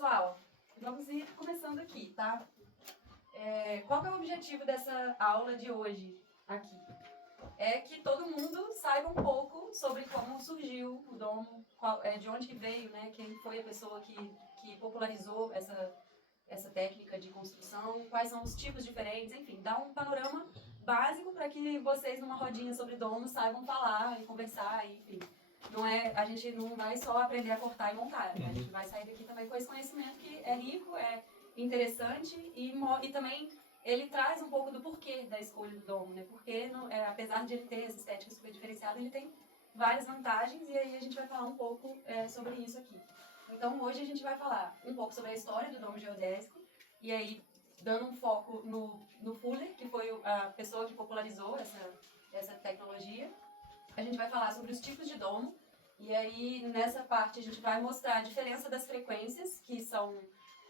pessoal, vamos ir começando aqui, tá? Qual que é o objetivo dessa aula de hoje aqui? É que todo mundo saiba um pouco sobre como surgiu o domo, de onde que veio, né? Quem foi a pessoa que popularizou essa técnica de construção, quais são os tipos diferentes, enfim, dá um panorama básico para que vocês numa rodinha sobre domo saibam falar e conversar, enfim. A gente não vai só aprender a cortar e montar, né? A gente vai sair daqui também com esse conhecimento que é rico, é interessante e também ele traz um pouco do porquê da escolha do domo, né? Porque apesar de ele ter essa estética super diferenciada, ele tem várias vantagens e aí a gente vai falar um pouco sobre isso aqui. Então hoje a gente vai falar um pouco sobre a história do domo geodésico e aí dando um foco no Fuller, que foi a pessoa que popularizou essa tecnologia. A gente vai falar sobre os tipos de domo, e aí nessa parte a gente vai mostrar a diferença das frequências, que são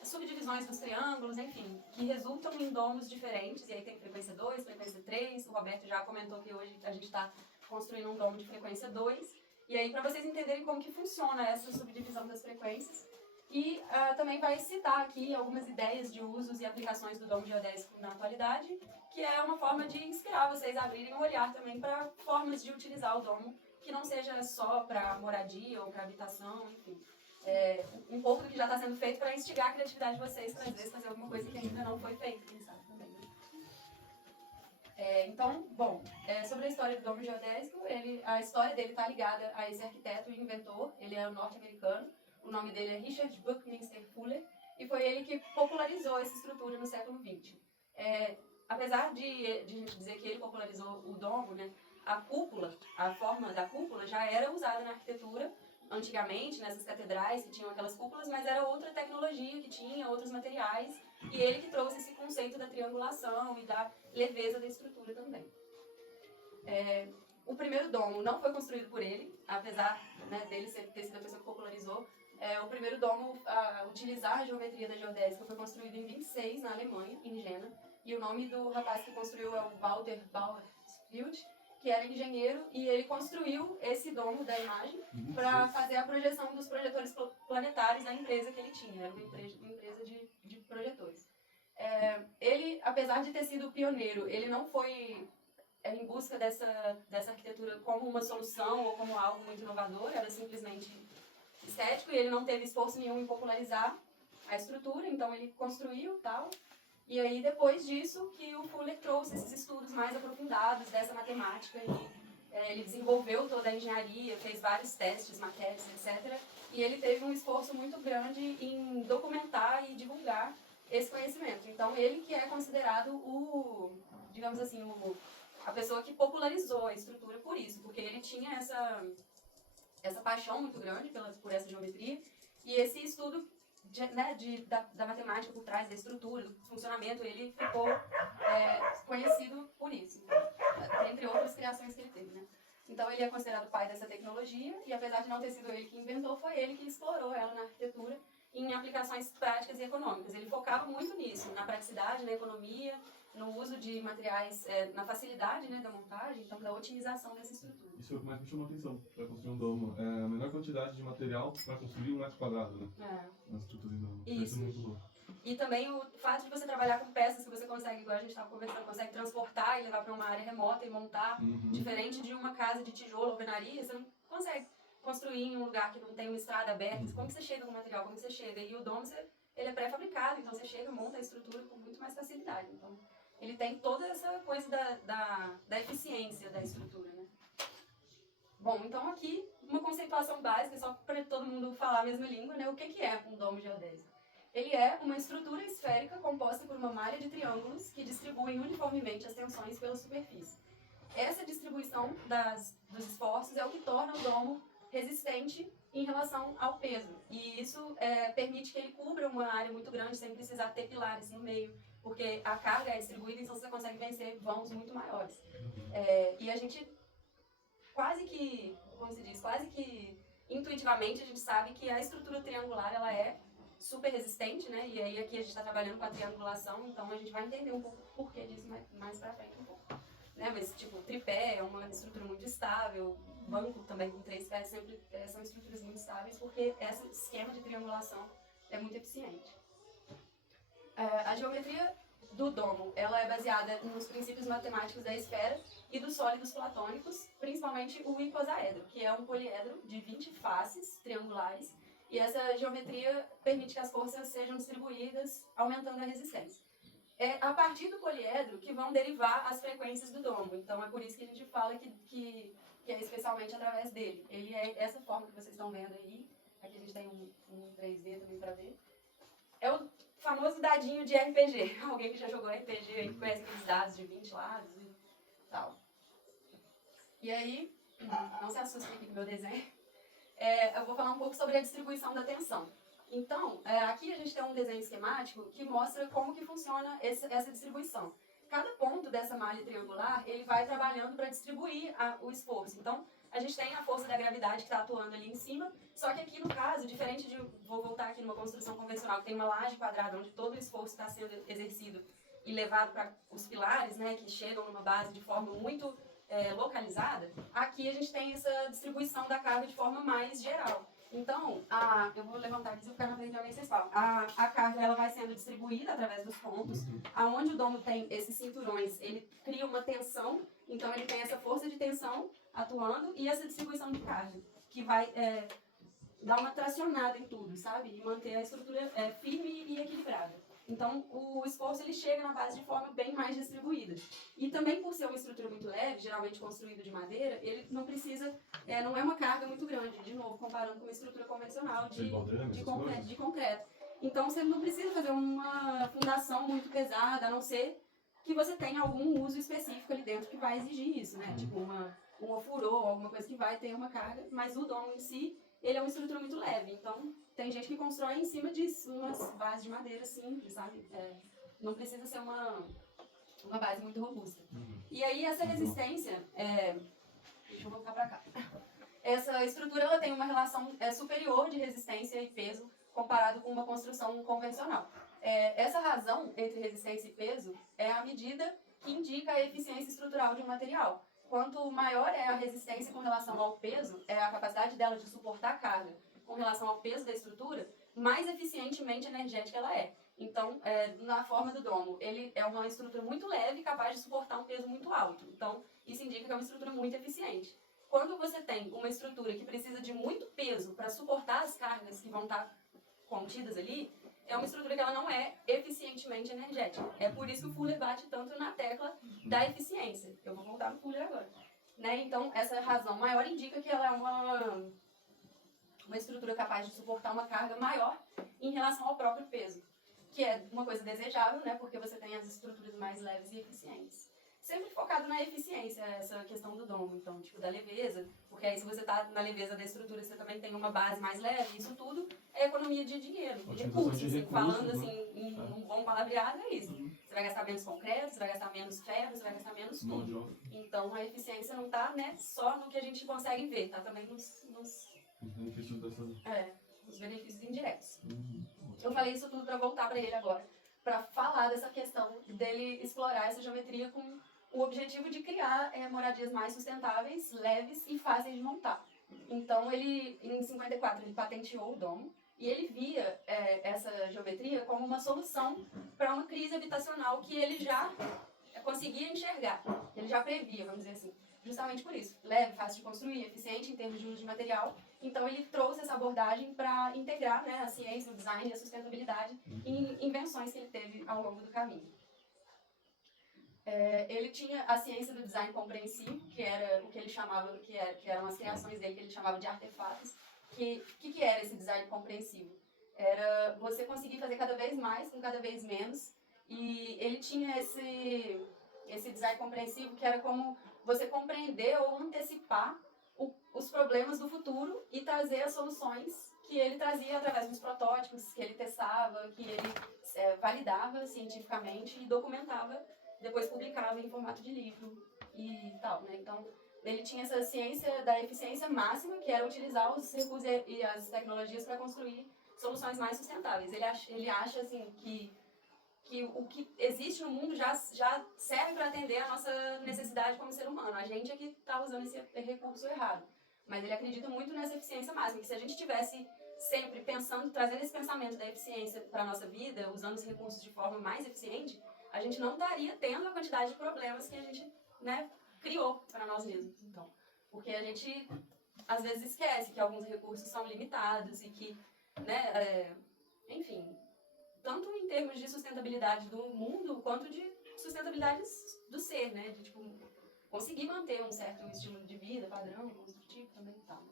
subdivisões dos triângulos, enfim, que resultam em domos diferentes, e aí tem frequência 2, frequência 3, o Roberto já comentou que hoje a gente está construindo um domo de frequência 2, e aí para vocês entenderem como que funciona essa subdivisão das frequências, e também vai citar aqui algumas ideias de usos e aplicações do domo geodésico na atualidade, que é uma forma de inspirar vocês a abrirem um olhar também para formas de utilizar o domo, que não seja só para moradia ou para habitação, enfim. Um pouco do que já está sendo feito para instigar a criatividade de vocês, para às vezes fazer alguma coisa que ainda não foi feita, quem sabe também, né? Sobre a história do domo geodésico, a história dele está ligada a esse arquiteto e inventor, ele é um norte-americano. O nome dele é Richard Buckminster Fuller, e foi ele que popularizou essa estrutura no século XX. Apesar de a gente dizer que ele popularizou o domo, né, a forma da cúpula já era usada na arquitetura antigamente, nessas catedrais que tinham aquelas cúpulas, mas era outra tecnologia que tinha, outros materiais, e ele que trouxe esse conceito da triangulação e da leveza da estrutura também. O primeiro domo não foi construído por ele, apesar, né, dele ter sido a pessoa que popularizou. O primeiro domo a utilizar a geometria da geodésica foi construído em 26, na Alemanha, em Jena. E o nome do rapaz que construiu é o Walter Bauersfeld, que era engenheiro, e ele construiu esse domo da imagem para fazer a projeção dos projetores planetários da empresa que ele tinha. Era uma empresa de projetores. Ele, apesar de ter sido pioneiro, ele não foi em busca dessa arquitetura como uma solução ou como algo muito inovador, era simplesmente estético, e ele não teve esforço nenhum em popularizar a estrutura, então ele construiu tal. E aí depois disso que o Fuller trouxe esses estudos mais aprofundados dessa matemática e ele desenvolveu toda a engenharia, fez vários testes, maquetes, etc. E ele teve um esforço muito grande em documentar e divulgar esse conhecimento. Então ele que é considerado digamos assim, a pessoa que popularizou a estrutura por isso, porque ele tinha essa paixão muito grande por essa geometria, e esse estudo da matemática por trás da estrutura, do funcionamento, ele ficou conhecido por isso, entre outras criações que ele teve, né? Então ele é considerado o pai dessa tecnologia, e apesar de não ter sido ele que inventou, foi ele que explorou ela na arquitetura em aplicações práticas e econômicas. Ele focava muito nisso, na praticidade, na economia, no uso de materiais, na facilidade, né, da montagem, então da otimização dessa estrutura. Isso é o que mais me chamou a atenção para construir um domo. A menor quantidade de material para construir um metro quadrado, né? Na estrutura de domo. Isso. É muito bom. E também o fato de você trabalhar com peças que você consegue, igual a gente estava conversando, consegue transportar e levar para uma área remota e montar, diferente de uma casa de tijolo ou alvenaria, você não consegue construir em um lugar que não tem uma estrada aberta. Como que você chega no material? Como que você chega? E o domo, ele é pré-fabricado, então você chega e monta a estrutura com muito mais facilidade. Então, ele tem toda essa coisa da eficiência da estrutura, né? Bom, então aqui uma conceituação básica, só para todo mundo falar a mesma língua, né? O que é um domo geodésico? Ele é uma estrutura esférica composta por uma malha de triângulos que distribuem uniformemente as tensões pela superfície. Essa distribuição dos esforços é o que torna o domo resistente em relação ao peso. E isso permite que ele cubra uma área muito grande sem precisar ter pilares no meio, porque a carga é distribuída, então você consegue vencer vãos muito maiores. E a gente quase que intuitivamente a gente sabe que a estrutura triangular ela é super resistente, né? E aí aqui a gente está trabalhando com a triangulação, então a gente vai entender um pouco o porquê disso mais pra frente um pouco. Né? Mas tipo, tripé é uma estrutura muito estável, banco também com 3 pés sempre são estruturas muito estáveis, porque esse esquema de triangulação é muito eficiente. A geometria do domo, ela é baseada nos princípios matemáticos da esfera e dos sólidos platônicos, principalmente o icosaedro, que é um poliedro de 20 faces triangulares, e essa geometria permite que as forças sejam distribuídas, aumentando a resistência. É a partir do poliedro que vão derivar as frequências do domo, então é por isso que a gente fala que é especialmente através dele. Ele é essa forma que vocês estão vendo aí, aqui a gente tem um 3D também para ver. É o famoso dadinho de RPG. Alguém que já jogou RPG aí, conhece aqueles dados de 20 lados e tal. E aí, não se assustem aqui com o meu desenho, eu vou falar um pouco sobre a distribuição da tensão. Então, aqui a gente tem um desenho esquemático que mostra como que funciona essa distribuição. Cada ponto dessa malha triangular, ele vai trabalhando para distribuir o esforço. Então, a gente tem a força da gravidade que está atuando ali em cima, só que aqui no caso, diferente de, vou voltar aqui numa construção convencional, que tem uma laje quadrada onde todo o esforço está sendo exercido e levado para os pilares, né, que chegam numa base de forma muito localizada, aqui a gente tem essa distribuição da carga de forma mais geral. Então, eu vou levantar aqui, se eu ficar na frente de alguém, vocês falam. A carga ela vai sendo distribuída através dos pontos. Aonde o domo tem esses cinturões, ele cria uma tensão, então ele tem essa força de tensão atuando e essa distribuição de carga, que vai dar uma tracionada em tudo, sabe? E manter a estrutura firme e equilibrada. Então, o esforço ele chega na base de forma bem mais distribuída. E também por ser uma estrutura muito leve, geralmente construída de madeira, ele não precisa, não é uma carga muito grande, de novo, comparando com uma estrutura convencional de concreto. Então, você não precisa fazer uma fundação muito pesada, a não ser que você tenha algum uso específico ali dentro que vai exigir isso, né? Tipo um ofurô, alguma coisa que vai ter uma carga, mas o domo em si, ele é uma estrutura muito leve, então tem gente que constrói em cima disso, umas bases de madeira simples, sabe? Não precisa ser uma base muito robusta. E aí essa resistência, deixa eu voltar pra cá. Essa estrutura ela tem uma relação superior de resistência e peso comparado com uma construção convencional. Essa razão entre resistência e peso é a medida que indica a eficiência estrutural de um material. Quanto maior é a resistência com relação ao peso, é a capacidade dela de suportar a carga com relação ao peso da estrutura, mais eficientemente energética ela é. Então, na forma do domo, ele é uma estrutura muito leve, capaz de suportar um peso muito alto. Então, isso indica que é uma estrutura muito eficiente. Quando você tem uma estrutura que precisa de muito peso para suportar as cargas que vão estar contidas ali, é uma estrutura que ela não é eficientemente energética. É por isso que o Fuller bate tanto na tecla da eficiência. Eu vou voltar no Fuller agora. Né? Então, essa razão maior indica que ela é uma estrutura capaz de suportar uma carga maior em relação ao próprio peso, que é uma coisa desejável, né? Porque você tem as estruturas mais leves e eficientes. Sempre focado na eficiência, essa questão do domo, então, tipo, da leveza, porque aí se você tá na leveza da estrutura, você também tem uma base mais leve, isso tudo é economia de dinheiro, de recursos, assim, falando assim, em um bom palavreado, é isso. Você vai gastar menos concreto, você vai gastar menos ferro, você vai gastar menos tudo. Então, a eficiência não tá, né, só no que a gente consegue ver, tá também nos benefícios dessa... os benefícios indiretos. Eu falei isso tudo para voltar para ele agora, para falar dessa questão dele explorar essa geometria com o objetivo de criar moradias mais sustentáveis, leves e fáceis de montar. Então, ele, em 54, ele patenteou o domo e ele via essa geometria como uma solução para uma crise habitacional que ele já conseguia enxergar, ele já previa, vamos dizer assim. Justamente por isso, leve, fácil de construir, eficiente em termos de uso de material. Então ele trouxe essa abordagem para integrar, né, a ciência, o design e a sustentabilidade em invenções que ele teve ao longo do caminho. Ele tinha a ciência do design compreensivo, que era o que ele chamava, que eram as criações dele, que ele chamava de artefatos. Que era esse design compreensivo? Era você conseguir fazer cada vez mais com cada vez menos. E ele tinha esse design compreensivo que era como você compreender ou antecipar os problemas do futuro e trazer as soluções que ele trazia através dos protótipos que ele testava, que ele validava cientificamente e documentava, depois publicava em formato de livro e tal, né? Então, ele tinha essa ciência da eficiência máxima, que era utilizar os recursos e as tecnologias para construir soluções mais sustentáveis. Ele acha assim, que o que existe no mundo já serve para atender a nossa necessidade como ser humano. A gente é que está usando esse recurso errado. Mas ele acredita muito nessa eficiência máxima, que se a gente tivesse sempre pensando, trazendo esse pensamento da eficiência para a nossa vida, usando os recursos de forma mais eficiente, a gente não estaria tendo a quantidade de problemas que a gente, né, criou para nós mesmos. Então, porque a gente às vezes esquece que alguns recursos são limitados e que, né, enfim, tanto em termos de sustentabilidade do mundo quanto de sustentabilidade do ser, né, de tipo conseguir manter um certo estilo de vida, padrão, construtivo também e tal.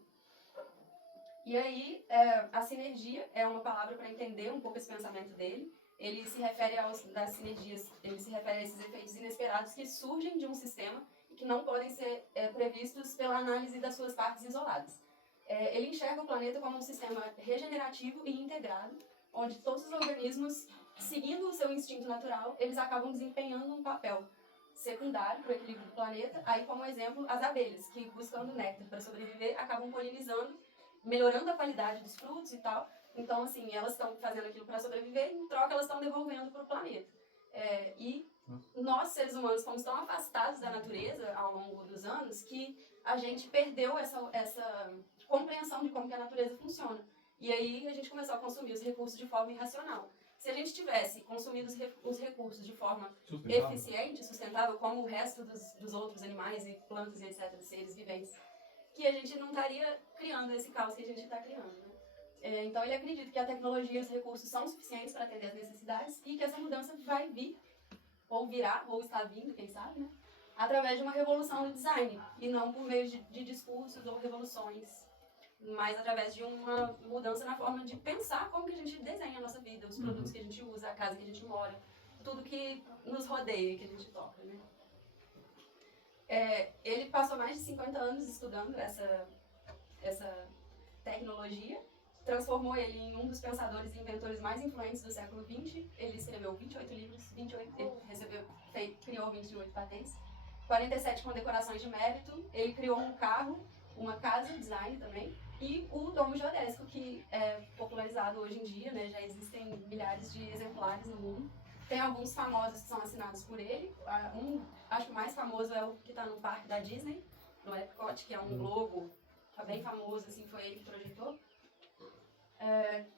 E aí, a sinergia é uma palavra para entender um pouco esse pensamento dele. Ele se refere das sinergias, ele se refere a esses efeitos inesperados que surgem de um sistema e que não podem ser previstos pela análise das suas partes isoladas. Ele enxerga o planeta como um sistema regenerativo e integrado, onde todos os organismos, seguindo o seu instinto natural, eles acabam desempenhando um papel secundário para o equilíbrio do planeta. Aí, como exemplo, as abelhas, que buscando néctar para sobreviver, acabam polinizando, melhorando a qualidade dos frutos e tal. Então, assim, elas estão fazendo aquilo para sobreviver e, em troca, elas estão devolvendo para o planeta. E nós, seres humanos, fomos tão afastados da natureza ao longo dos anos que a gente perdeu essa compreensão de como que a natureza funciona. E aí a gente começou a consumir os recursos de forma irracional. Se a gente tivesse consumido os recursos de forma eficiente, sustentável, como o resto dos outros animais e plantas e etc., seres viventes, que a gente não estaria criando esse caos que a gente está criando, né? Então ele acredita que a tecnologia e os recursos são suficientes para atender as necessidades e que essa mudança vai vir, ou virá, ou está vindo, quem sabe, né? Através de uma revolução no design, e não por meio de discursos ou revoluções, mas através de uma mudança na forma de pensar como que a gente desenha a nossa vida, os produtos que a gente usa, a casa que a gente mora, tudo que nos rodeia, que a gente toca, né? Ele passou mais de 50 anos estudando essa tecnologia, transformou ele em um dos pensadores e inventores mais influentes do século XX. Ele escreveu 28 livros, ele criou 28 patentes, 47 condecorações de mérito. Ele criou um carro, uma casa, design também, e o domo geodésico, que é popularizado hoje em dia, né? Já existem milhares de exemplares no mundo. Tem alguns famosos que são assinados por ele. Acho que o mais famoso é o que está no parque da Disney, no Epcot, que é um globo bem famoso, assim, foi ele que projetou.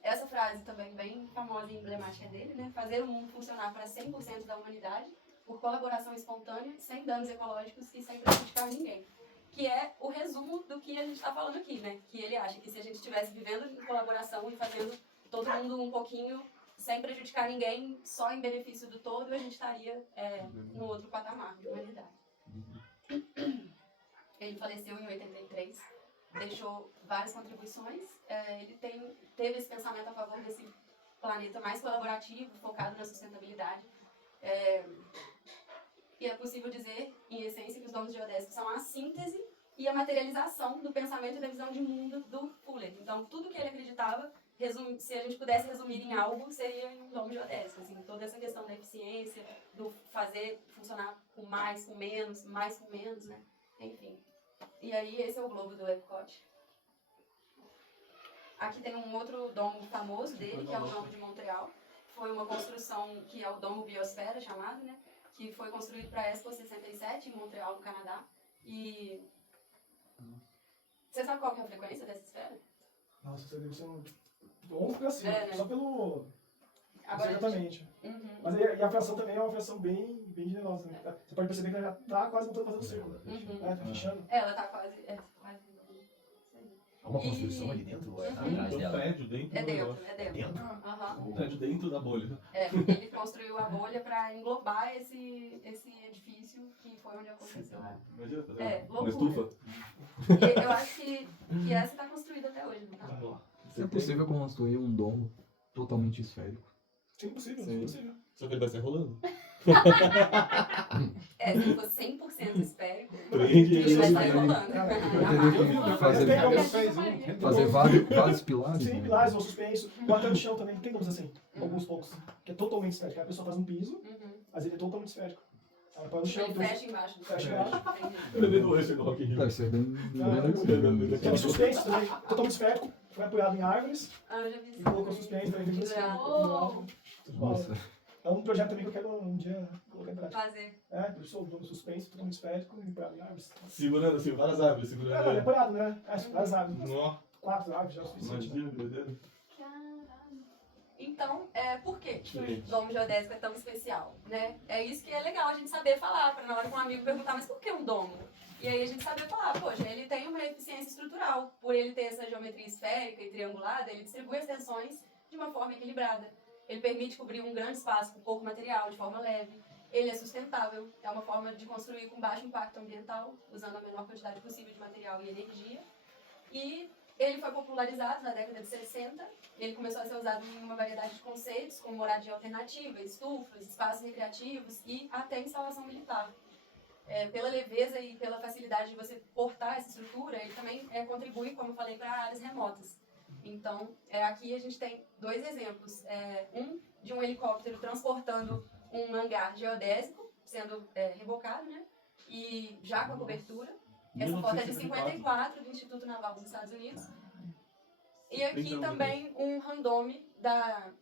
Essa frase também bem famosa e emblemática dele, né? Fazer o mundo funcionar para 100% da humanidade por colaboração espontânea, sem danos ecológicos e sem prejudicar ninguém. Que é o resumo do que a gente está falando aqui, né? Que ele acha que se a gente estivesse vivendo em colaboração e fazendo todo mundo um pouquinho sem prejudicar ninguém, só em benefício do todo, a gente estaria no outro patamar de humanidade. Ele faleceu em 83, deixou várias contribuições. Ele teve esse pensamento a favor desse planeta mais colaborativo, focado na sustentabilidade. E é possível dizer, em essência, que os domos geodésicos são a síntese e a materialização do pensamento e da visão de mundo do Fuller. Então, tudo que ele acreditava, se a gente pudesse resumir em algo, seria em um domo geodésico. Assim, toda essa questão da eficiência, do fazer funcionar com mais com menos, né? Enfim. E aí, esse é o globo do Epcot. Aqui tem um outro domo famoso dele, que é o Domo de Montreal. Foi uma construção que é o Domo Biosfera, chamado, né? Que foi construído para a Expo 67, em Montreal, no Canadá. E você sabe qual que é a frequência dessa esfera? Nossa, você deve ser um 11 pra cima, né? só pelo... Agora exatamente. Mas e a fração também é uma fração bem generosa, né? Você pode perceber que ela já tá quase voltando a fazer o círculo. Tá fechando. Ela tá quase... Há uma construção ali dentro, ou é atrás Um dela? prédio dentro do negócio. É dentro. Um prédio dentro da bolha. Porque ele construiu a bolha para englobar esse edifício que foi onde aconteceu. Imagina, loucura. uma estufa. E eu acho que essa está construída até hoje, não tá? É possível construir um domo totalmente esférico? Sim, possível, Sim. possível. Só que ele vai ser rolando. Se for 100% esférico, Prende ele vai sair ele. rolando. Vai ter que fazer vários pilares? Sim, né? pilares ou suspenso. O até no chão também, tem como assim, alguns poucos, que é totalmente esférico. A pessoa faz um piso, mas ele é totalmente esférico. Ela põe no chão, Ele fecha embaixo. Fecha embaixo. Ele não enche no Rock in Rio. Deve ser bem Tem suspenso também, totalmente esférico, foi apoiado em árvores, Eu já vi e isso. colocou suspenso também. Que legal. Nossa. É um projeto também que eu quero um dia colocar em prática. Fazer. Professor, dono suspenso, totalmente esférico, e apoiado em árvores. Segurando assim, várias árvores, Não, segurando ele é ele. apoiado, né? Várias árvores. Nó. 4 naves já é o suficiente. Né? Imagina que doideira. Caralho. Então, por que o Diferente. domo geodésico é tão especial, né? É isso que é legal a gente saber falar, para na hora que um amigo perguntar, mas por que um domo? E aí a gente saber falar, poxa, ele tem uma eficiência estrutural. Por ele ter essa geometria esférica e triangulada, ele distribui as tensões de uma forma equilibrada. Ele permite cobrir um grande espaço com pouco material, de forma leve. Ele é sustentável, é uma forma de construir com baixo impacto ambiental, usando a menor quantidade possível de material e energia. E ele foi popularizado na década de 60, ele começou a ser usado em uma variedade de conceitos, como moradia alternativa, estufas, espaços recreativos e até instalação militar. Pela leveza e pela facilidade de você portar essa estrutura, ele também contribui, como eu falei, para áreas remotas. Então, aqui a gente tem 2 exemplos. Um de um helicóptero transportando um hangar geodésico, sendo rebocado, né? E já com a cobertura. Essa foto é de 54, do Instituto Naval dos Estados Unidos. E aqui também um randome da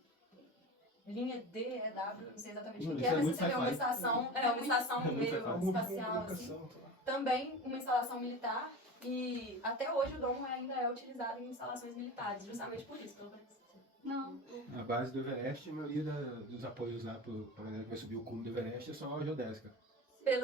linha DEW, não sei exatamente o que é, mas você vê uma estação, uma estação meio espacial, assim. Também uma instalação militar, e até hoje o domo ainda é utilizado em instalações militares, justamente por isso, pelo menos. Não. A base do Everest, a maioria dos apoios lá pra galera que vai subir o cume do Everest é só a geodésica.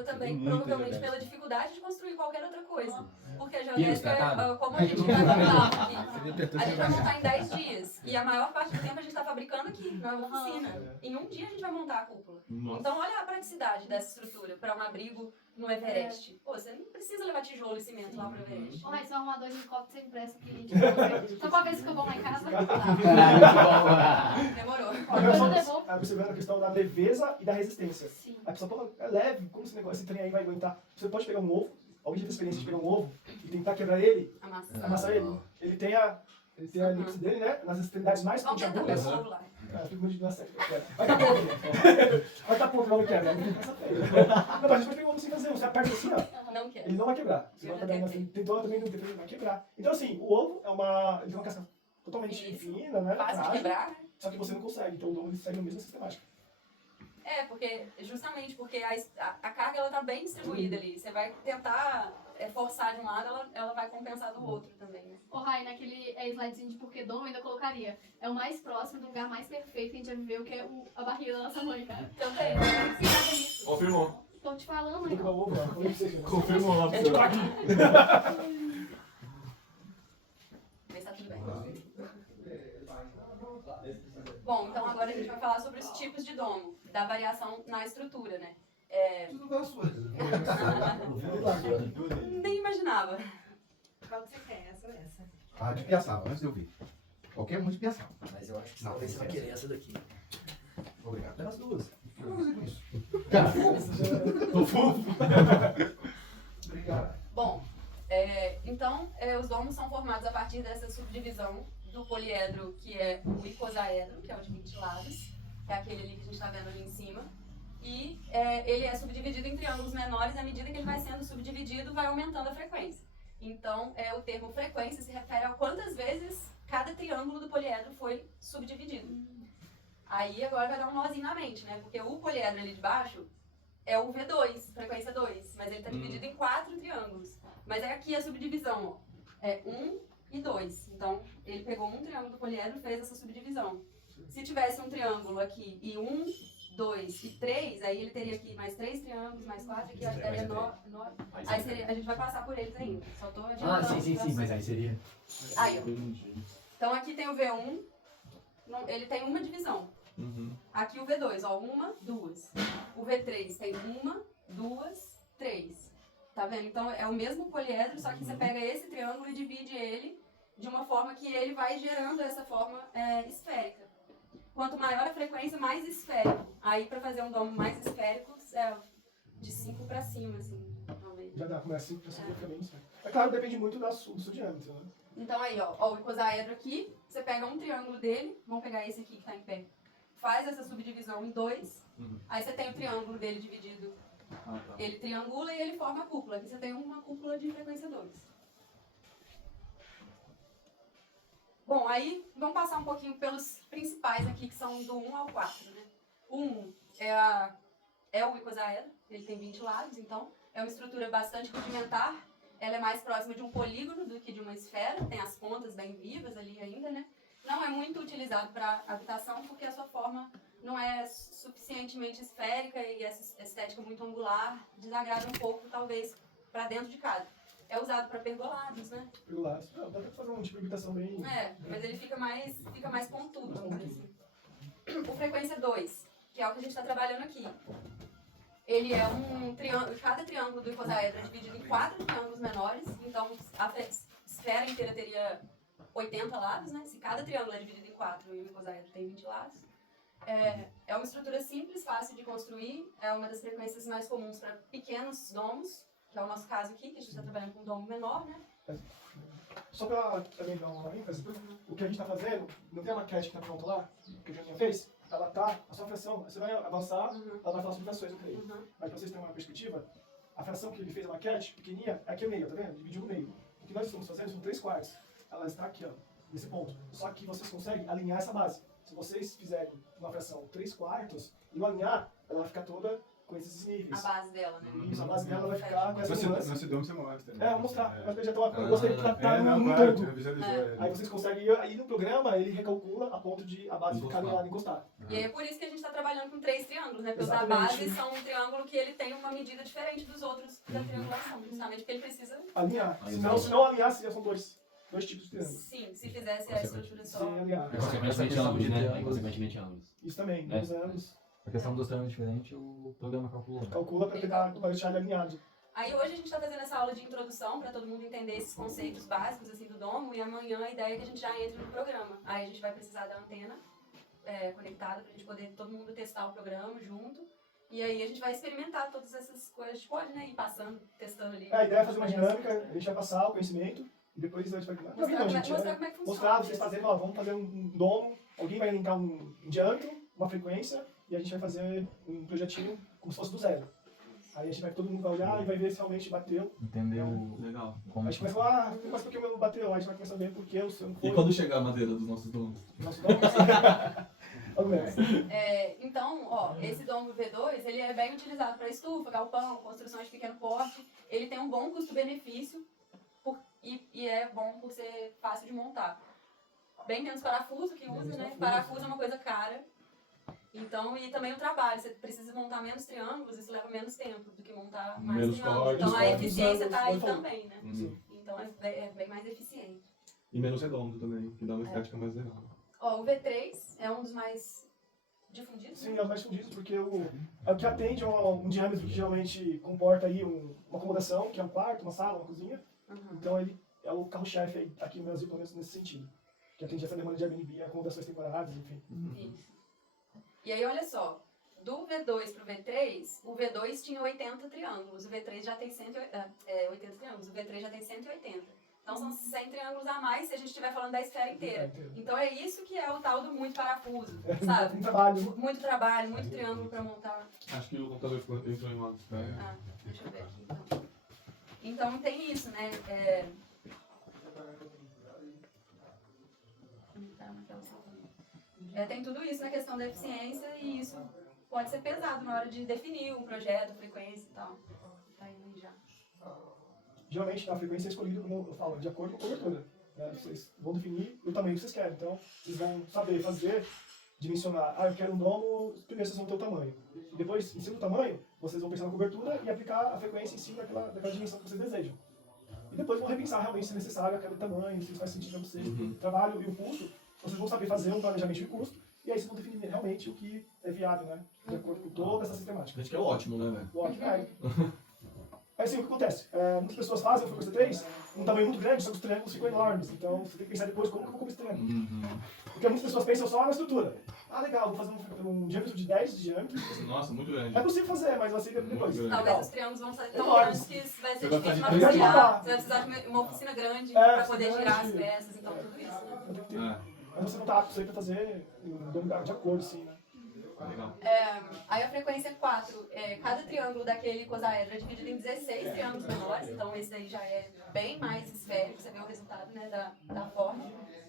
Também, muita provavelmente, geodésica. pela dificuldade de construir qualquer outra coisa. Porque a E geodésica resgatado? como a gente vai montar aqui. Seria A gente vai montar em 10 dias. E a maior parte do tempo a gente está fabricando aqui, na oficina. Em um dia a gente vai montar a cúpula. Nossa. Então, olha a praticidade dessa estrutura para um abrigo no Everest. Pô, você não precisa levar tijolo e cimento lá pro Everest. Ó, esse é um A2 helicóptero sem pressa que a gente vai. Só pra ver se ficou bom lá em casa. Demorou. Aí você vê a questão da leveza e da resistência. Sim. A pessoa fala, é leve, como esse trem aí vai aguentar? Você pode pegar um ovo, alguém teve experiência de pegar um ovo e tentar quebrar ele, amassar ele. Ele tem a elipse dele, né? Nas extremidades mais Vamos tentar ver pontiagudas. o bolo lá. Fico muito de dar certo. Vai tá pouco. Vai tá pouco, não quebra. Não, mas a gente pode pegar um ovo sem fazer. Você aperta assim, ó. Não quero. Ele não vai quebrar. Você Eu vai já pegar, tentei. tentou também, não tentei, vai quebrar. Então assim, o ovo ele tem uma casca totalmente Isso. fina, né? Fácil de frágil, quebrar, né? Só que você não consegue. Então o ovo ele segue a mesma sistemática. Justamente porque a carga ela tá bem distribuída ali. Você vai tentar forçar de um lado, ela vai compensar do outro também, né? Ô, Rai, naquele slidezinho de porquê domo, eu ainda colocaria. É o mais próximo do lugar mais perfeito que a gente já viveu, que é a barriga da nossa mãe, cara. Também, tem que ficar nisso. Confirmou. Tô te falando, Tem que pegar Michael. o ovo, ó. Falei pra você, gente. Confirmou lá pro É seu. tipo aqui. Mas tá tudo bem. Bom, então agora a gente vai falar sobre os tipos de domo, da variação na estrutura, né? Tudo com a sua. Nem imaginava. Qual que você quer? Essa ou essa? Ah, de Piaçaba, antes de eu vir. Qualquer um de Piaçaba. Mas eu acho que talvez você vai querer essa daqui. Obrigado. Pelas duas. O que eu vou fazer com isso? Tô fofo. Obrigado. Bom, então os domos são formados a partir dessa subdivisão do poliedro, que é o icosaedro, que é o de 20 lados, que é aquele ali que a gente está vendo ali em cima. E ele é subdividido em triângulos menores, e à medida que ele vai sendo subdividido, vai aumentando a frequência. Então, o termo frequência se refere a quantas vezes cada triângulo do poliedro foi subdividido. Aí agora vai dar um nozinho na mente, né? Porque o poliedro ali de baixo é o V2, frequência 2, mas ele está dividido em 4 triângulos. Mas aqui a subdivisão é 1 e 2. Então, ele pegou um triângulo do poliedro e fez essa subdivisão. Se tivesse um triângulo aqui e 1, 2 e 3, aí ele teria aqui mais 3 triângulos, mais 4, aqui acho que daria 9. Aí a gente vai passar por eles ainda. Só tô adiantando. Ah, sim, mas aí seria. Aí, ó. Então aqui tem o V1, ele tem uma divisão. Aqui o V2, ó, 1, 2. O V3 tem 1, 2, 3. Tá vendo? Então é o mesmo poliedro, só que você pega esse triângulo e divide ele de uma forma que ele vai gerando essa forma esférica. Quanto maior a frequência, mais esférico. Aí para fazer um domo mais esférico, de 5 para cima, assim, talvez. Já dá, começa assim, pra subir fica bem isso. É claro, depende muito do seu diâmetro, né? Então aí, ó, o icosaedro aqui, você pega um triângulo dele, vamos pegar esse aqui que tá em pé, faz essa subdivisão em 2, aí você tem o triângulo dele dividido, ele triangula e ele forma a cúpula. Aqui você tem uma cúpula de frequência 2. Bom, aí vamos passar um pouquinho pelos principais aqui, que são do 1 ao 4, né? O 1 é o icosaedro, ele tem 20 lados, então é uma estrutura bastante rudimentar, ela é mais próxima de um polígono do que de uma esfera, tem as pontas bem vivas ali ainda, né? Não é muito utilizado para habitação porque a sua forma não é suficientemente esférica e essa estética muito angular desagrada um pouco, talvez, para dentro de casa. É usado para pergolados, né? Pergolados. Dá pra fazer um tipo de habitação bem... Mas ele fica mais pontudo, vamos dizer assim. O frequência 2, que é o que a gente está trabalhando aqui. Ele é um triângulo, cada triângulo do icosaedro é dividido em 4 triângulos menores, então a esfera inteira teria 80 lados, né? Se cada triângulo é dividido em 4 e o icosaedro tem 20 lados. É uma estrutura simples, fácil de construir, é uma das frequências mais comuns para pequenos domos, que é o nosso caso aqui, que a gente está trabalhando com um domo menor, né? Só para também dar uma ênfase, o que a gente está fazendo, não tem a maquete que está pronta lá, que a Janinha fez? Ela tá, a sua fração, você vai avançar, ela vai falar sobre frações, eu creio. Mas para vocês terem uma perspectiva, a fração que ele fez a maquete, pequenininha, é aqui no meio, tá vendo? Dividiu no meio. O que nós estamos fazendo são 3/4. Ela está aqui, ó, nesse ponto. Só que vocês conseguem alinhar essa base. Se vocês fizerem uma fração 3/4 e não alinhar, ela vai ficar toda com esses níveis. A base dela, né? Isso, a base dela vai ficar com essa nuance. Nesse dom você mostra. Eu vou mostrar. Mas eu já eu gostei de tratar não, no claro, todo. Aí vocês conseguem, aí no programa ele recalcula a ponto de a base ficar alinhada, encostar. E aí é por isso que a gente está trabalhando com 3 triângulos, né? Porque os da Exatamente. base são um triângulo que ele tem uma medida diferente dos outros da triangulação, justamente porque ele precisa... Alinhar. Se não alinhar, são dois tipos de triângulos. Sim, se fizesse a estrutura só... Sem alinhar. Consequentemente ângulos, né? Consequentemente ângulos. Isso também, É. nos anos. A questão dos triângulos diferentes, o programa calcula. Calcula para tentar deixar ele alinhado. Aí hoje a gente está fazendo essa aula de introdução para todo mundo entender esses conceitos básicos assim do domo, e amanhã a ideia é que a gente já entre no programa. Aí a gente vai precisar da antena conectada para a gente poder todo mundo testar o programa junto. E aí a gente vai experimentar todas essas coisas, a gente pode, né, ir passando, testando ali. A ideia é fazer uma dinâmica, a gente vai passar o conhecimento e depois a gente vai... Mostrar como é que funciona. Mostrar, vocês fazendo, ó, vamos fazer um domo, alguém vai linkar um diâmetro, uma frequência, e a gente vai fazer um projetinho como se fosse do zero. Aí a gente vai, todo mundo vai olhar e vai ver se realmente bateu. Entendeu? Legal. Como A gente começa a falar, mas por que o meu não bateu? Aí a gente vai começar a ver por que o seu não foi. E quando chegar a madeira dos nossos domos? Nosso domo? Vamos ver. Então, ó, esse domo V2, ele é bem utilizado para estufa, galpão, construções de pequeno porte. Ele tem um bom custo-benefício e é bom por ser fácil de montar. Bem menos parafuso que usa, né? Parafuso é uma coisa cara. Então, e também o trabalho, você precisa montar menos triângulos, isso leva menos tempo do que montar mais Menos triângulos. cortes, Então a cortes, eficiência está aí cortes. também, né? Uhum. Então é bem mais eficiente. E menos redondo também, que dá uma estética mais legal. Ó, o V3 é um dos mais difundidos, Sim, né? é o mais fundido porque é o que atende a um diâmetro que geralmente comporta aí uma acomodação, que é um quarto, uma sala, uma cozinha. Uhum. Então ele é o carro-chefe aí, aqui no Brasil, pelo menos nesse sentido. Que atende essa demanda de Airbnb, acomodações temporárias, enfim. Isso. E aí, olha só, do V2 pro V3, o V2 tinha 80 triângulos, o V3 já tem 80 triângulos, o V3 já tem 180. Então são 100 triângulos a mais se a gente estiver falando da esfera inteira. Então é isso que é o tal do muito parafuso, sabe? Muito trabalho. Muito trabalho, muito triângulo para montar. Acho que o computador entrou em modo. Ah, deixa eu ver aqui então. Então tem isso, né? Tem tudo isso na questão da eficiência e isso pode ser pesado na hora de definir um projeto, frequência e tal. Tá indo já. Geralmente a frequência é escolhida, como eu falo, de acordo com a cobertura. Né? Vocês vão definir o tamanho que vocês querem. Então, vocês vão saber fazer, dimensionar. Eu quero um domo, primeiro vocês vão ter o tamanho. E depois, em cima do tamanho, vocês vão pensar na cobertura e aplicar a frequência em cima daquela dimensão que vocês desejam. E depois vão repensar realmente se é necessário aquele tamanho, se isso faz sentido para vocês. O trabalho e o custo, vocês vão saber fazer um planejamento de custo e aí vocês vão definir realmente o que é viável, né? De acordo com toda essa sistemática. Acho que é ótimo, né, velho? Ótimo, Aí assim, o que acontece? Muitas pessoas fazem o frequência 3 um tamanho muito grande, só que os triângulos ficam enormes. Então você tem que pensar depois como que eu vou comer esse triângulo. Porque muitas pessoas pensam só na estrutura. Legal, vou fazer um diâmetro de 10 de diâmetro. Nossa, muito grande. É possível fazer, mas vai ser depois. Muito Talvez os triângulos vão sair tão Enorme. grandes que vai ser Você vai difícil fazer manusear. três. Você vai precisar de uma oficina grande É, para poder oficina girar as grande. peças, então tudo isso, né? Então tem que ter. É, Mas você não tá apto aí pra fazer um domo de acordo, sim, né? legal. Aí a frequência 4, cada triângulo daquele icosaedro é dividido em 16 triângulos menores, então esse daí já é bem mais esférico, você vê o resultado, né, da forma.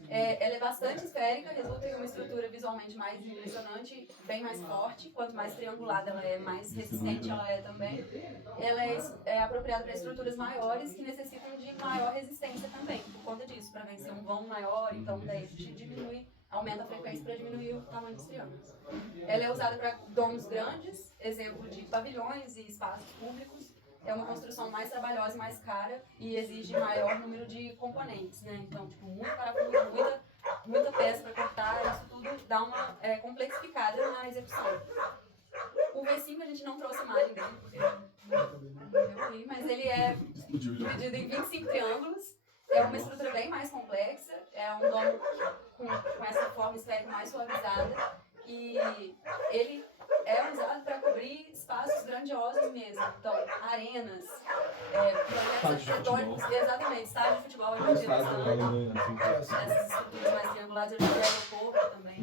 Ela é bastante esférica, resulta em uma estrutura visualmente mais impressionante, bem mais forte. Quanto mais triangulada ela é, mais resistente ela é também. Ela é apropriada para estruturas maiores que necessitam de maior resistência também, por conta disso, para vencer um vão maior, então daí a gente diminui, aumenta a frequência para diminuir o tamanho dos triângulos. Ela é usada para domos grandes, exemplo de pavilhões e espaços públicos. É uma construção mais trabalhosa e mais cara e exige maior número de componentes, né? Então, tipo, muito parafuso, muita peça para cortar, isso tudo dá uma complexificada na execução. O V5 a gente não trouxe imagem dele, porque não vi, mas ele é dividido em 25 triângulos. É uma estrutura bem mais complexa, é um domo com essa forma esférica mais suavizada e ele é usado para cobrir espaços grandiosos mesmo. Então, arenas, projetos arquitetônicos, exatamente, estádio de futebol, a gente essas estruturas mais trianguladas, a gente tem aeroporto também.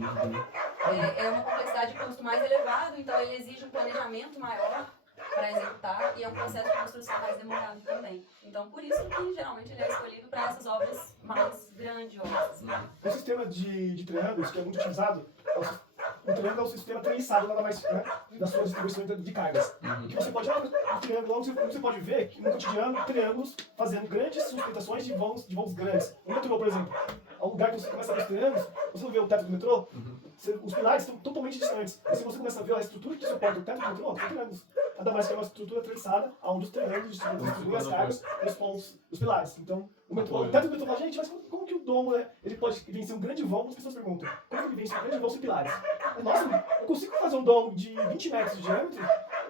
É uma complexidade de custo mais elevado, então ele exige um planejamento maior para executar e é um processo de construção mais demorado também. Então, por isso que geralmente ele é escolhido para essas obras mais grandiosas. O sistema de triângulos que é muito utilizado, o triângulo é um sistema treliçado, nada mais, né, das suas distribuições de cargas. Que você pode, no triângulo, você pode ver que no cotidiano, triângulos fazendo grandes sustentações de vãos grandes. No metrô, por exemplo, ao lugar que você começa a ver os triângulos, você não vê o teto do metrô, os pilares estão totalmente distantes. E se você começa a ver a estrutura que suporta o teto do metrô, são triângulos. Nada mais que é uma estrutura treliçada, onde os triângulos distribuem as cargas nos pontos, os pilares. Então, o teto do metrô fala, gente, mas como que o domo, ele pode vencer um grande vão? As pessoas perguntam, como ele vence um grande vão sem pilares? Nossa, eu consigo fazer um domo de 20 metros de diâmetro?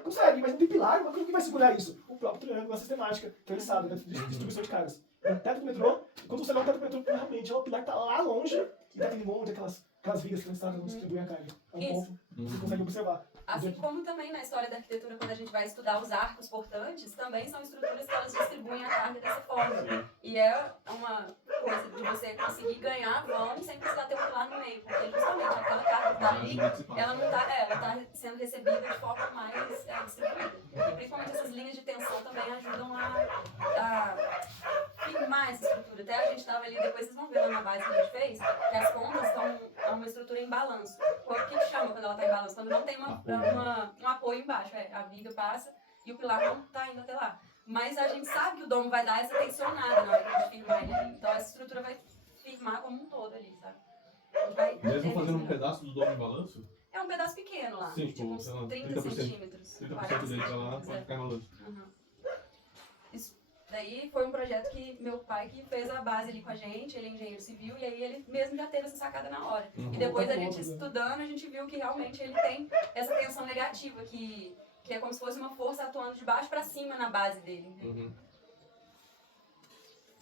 Consegue, mas não tem pilar, mas como que vai segurar isso? O próprio triângulo, a sistemática, treliçada, né, de distribuição de cargas. O teto do metrô, quando você olha o teto do metrô, realmente o pilar está lá longe e está tendo monte aquelas vigas treliçadas onde distribuem a carga. É um ponto que você consegue observar. Assim como também na história da arquitetura, quando a gente vai estudar os arcos portantes, também são estruturas que elas distribuem a carga dessa forma. E é uma coisa de você conseguir ganhar vão sem precisar ter um pilar no meio, porque justamente aquela carga que está ali, ela não está, ela está sendo recebida de forma mais distribuída. E principalmente essas linhas de tensão também ajudam a firmar essa estrutura. Até a gente estava ali, depois vocês vão ver lá na base que a gente fez, que as pontas estão uma estrutura em balanço. O que chama quando ela está em balanço? Quando não tem um apoio embaixo, a viga passa e o pilar não está indo até lá. Mas a gente sabe que o domo vai dar essa tensionada na hora que a gente firmar ele ali. Então essa estrutura vai firmar como um todo ali, sabe? Mesmo fazendo um pedaço do domo em balanço? É um pedaço pequeno lá, Sim, tipo uns 30 centímetros. 30% dele tá lá pra ficar em balanço. Isso daí foi um projeto que meu pai que fez a base ali com a gente, ele é engenheiro civil, e aí ele mesmo já teve essa sacada na hora. E depois a gente estudando, a gente viu que realmente ele tem essa tensão negativa, que é como se fosse uma força atuando de baixo para cima na base dele.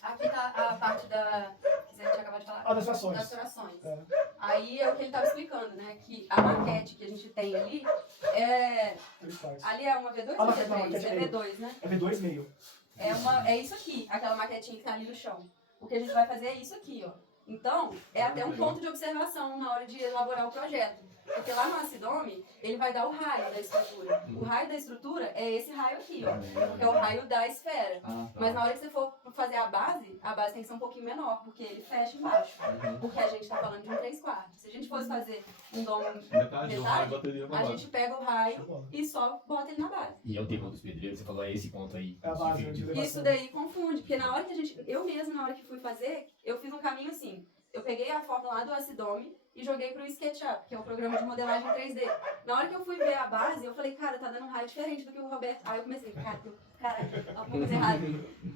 Aqui tá a parte que a gente acabou de falar. Das frações. Das frações. Aí é o que ele estava explicando, né? Que a maquete que a gente tem ali ali é uma V2 ou V3? É V2, né? É V2,5. É isso aqui, aquela maquetinha que tá ali no chão. O que a gente vai fazer é isso aqui, ó. Então, é até um ponto de observação na hora de elaborar o projeto. Porque lá no acidome, ele vai dar o raio da estrutura. O raio da estrutura é esse raio aqui, ó. Que é o raio da esfera. Mas na hora que você for fazer a base tem que ser um pouquinho menor, porque ele fecha embaixo. Porque a gente tá falando de um 3/4. Se a gente fosse fazer um domo metade, a gente pega o raio e só bota ele na base. E é o termo dos pedreiros, você falou, é esse ponto aí. É a base, isso daí confunde, porque na hora que eu mesma, na hora que fui fazer, eu fiz um caminho assim. Eu peguei a fórmula lá do acidome e joguei pro SketchUp, que é o programa de modelagem 3D. Na hora que eu fui ver a base, eu falei, cara, tá dando um raio diferente do que o Roberto. Aí eu comecei, cara, alguma coisa errada.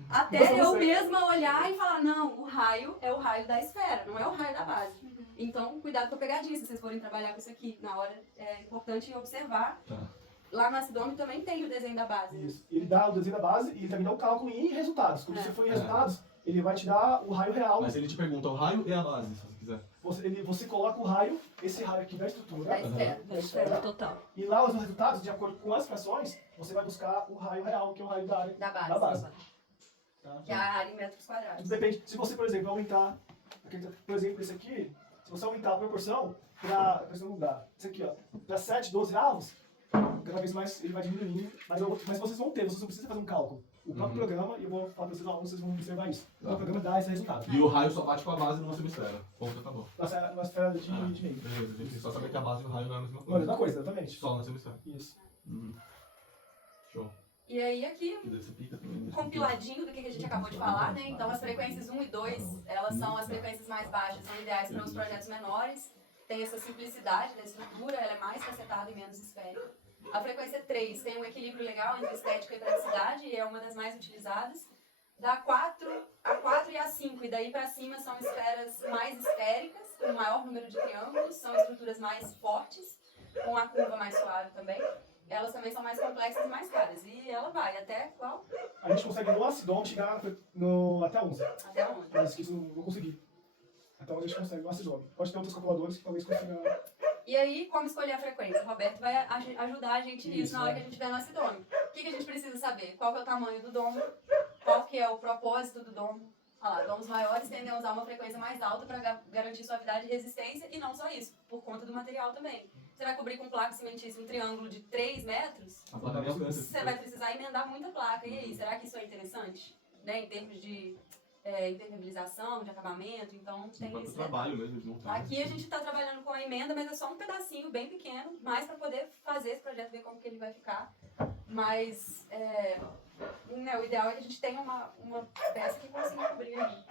Até eu mesma olhar e falar, não, o raio é o raio da esfera, não é o raio da base. Então, cuidado com a pegadinha, se vocês forem trabalhar com isso aqui. Na hora, é importante observar. Lá no acidome também tem o desenho da base. Isso. Ele dá o desenho da base e ele também dá o cálculo em resultados. Quando você for em resultados, ele vai te dar o raio real. Mas ele te pergunta o raio e a base, se você quiser. Você coloca o raio, esse raio aqui da estrutura. Da esfera total. E lá os resultados, de acordo com as frações, você vai buscar o raio real, que é o raio da área da base. Tá? Que é a área em metros quadrados. Depende, se você, por exemplo, aumentar, por exemplo, esse aqui, se você aumentar a proporção para esse lugar, esse aqui, ó, para 7, 12 avos, cada vez mais ele vai diminuindo, mas vocês vão ter, vocês não precisam fazer um cálculo. o próprio programa, e eu vou falar para vocês, alunos, vocês vão observar isso. O próprio programa dá esse resultado. E o raio só bate com a base numa semesfera. Ponto, acabou. Na esfera de meio. Beleza, a gente tem que só saber que a base e o raio não é a mesma Não é a coisa. mesma coisa, exatamente. Só na semestra. Isso. Show. E aí aqui, E daí você pica também. compiladinho do que a gente acabou de falar, né? Então as frequências 1 e 2, elas são as frequências mais baixas, são ideais para os projetos menores. Tem essa simplicidade da estrutura, ela é mais facetada e menos esférica. A frequência 3 tem um equilíbrio legal entre estética e praticidade e é uma das mais utilizadas. Da 4, a 4 e a 5, e daí para cima são esferas mais esféricas, com maior número de triângulos, são estruturas mais fortes, com a curva mais suave também. Elas também são mais complexas e mais caras. E ela vai até qual? A gente consegue no acidom chegar até 11. Até onde? Mas que isso não vou conseguir. Então a gente consegue no acidom. Pode ter outros calculadores que talvez consiga. E aí, como escolher a frequência? O Roberto vai ajudar a gente nisso Isso, na hora né? que a gente estiver no acidômetro. O que a gente precisa saber? Qual que é o tamanho do domo? Qual que é o propósito do domo? Olha lá, domos maiores tendem a usar uma frequência mais alta para garantir suavidade e resistência, e não só isso, por conta do material também. Você vai cobrir com placa cimentícia um triângulo de 3 metros, A placa nem alcança. você vai precisar emendar muita placa. E aí, será que isso é interessante? Né? Em termos de impermeabilização, de acabamento, então tem Para o esse trabalho mesmo de montar. Aqui a gente está trabalhando com a emenda, mas é só um pedacinho bem pequeno, mais para poder fazer esse projeto, ver como que ele vai ficar. Mas o ideal é que a gente tenha uma peça que consiga cobrir ali.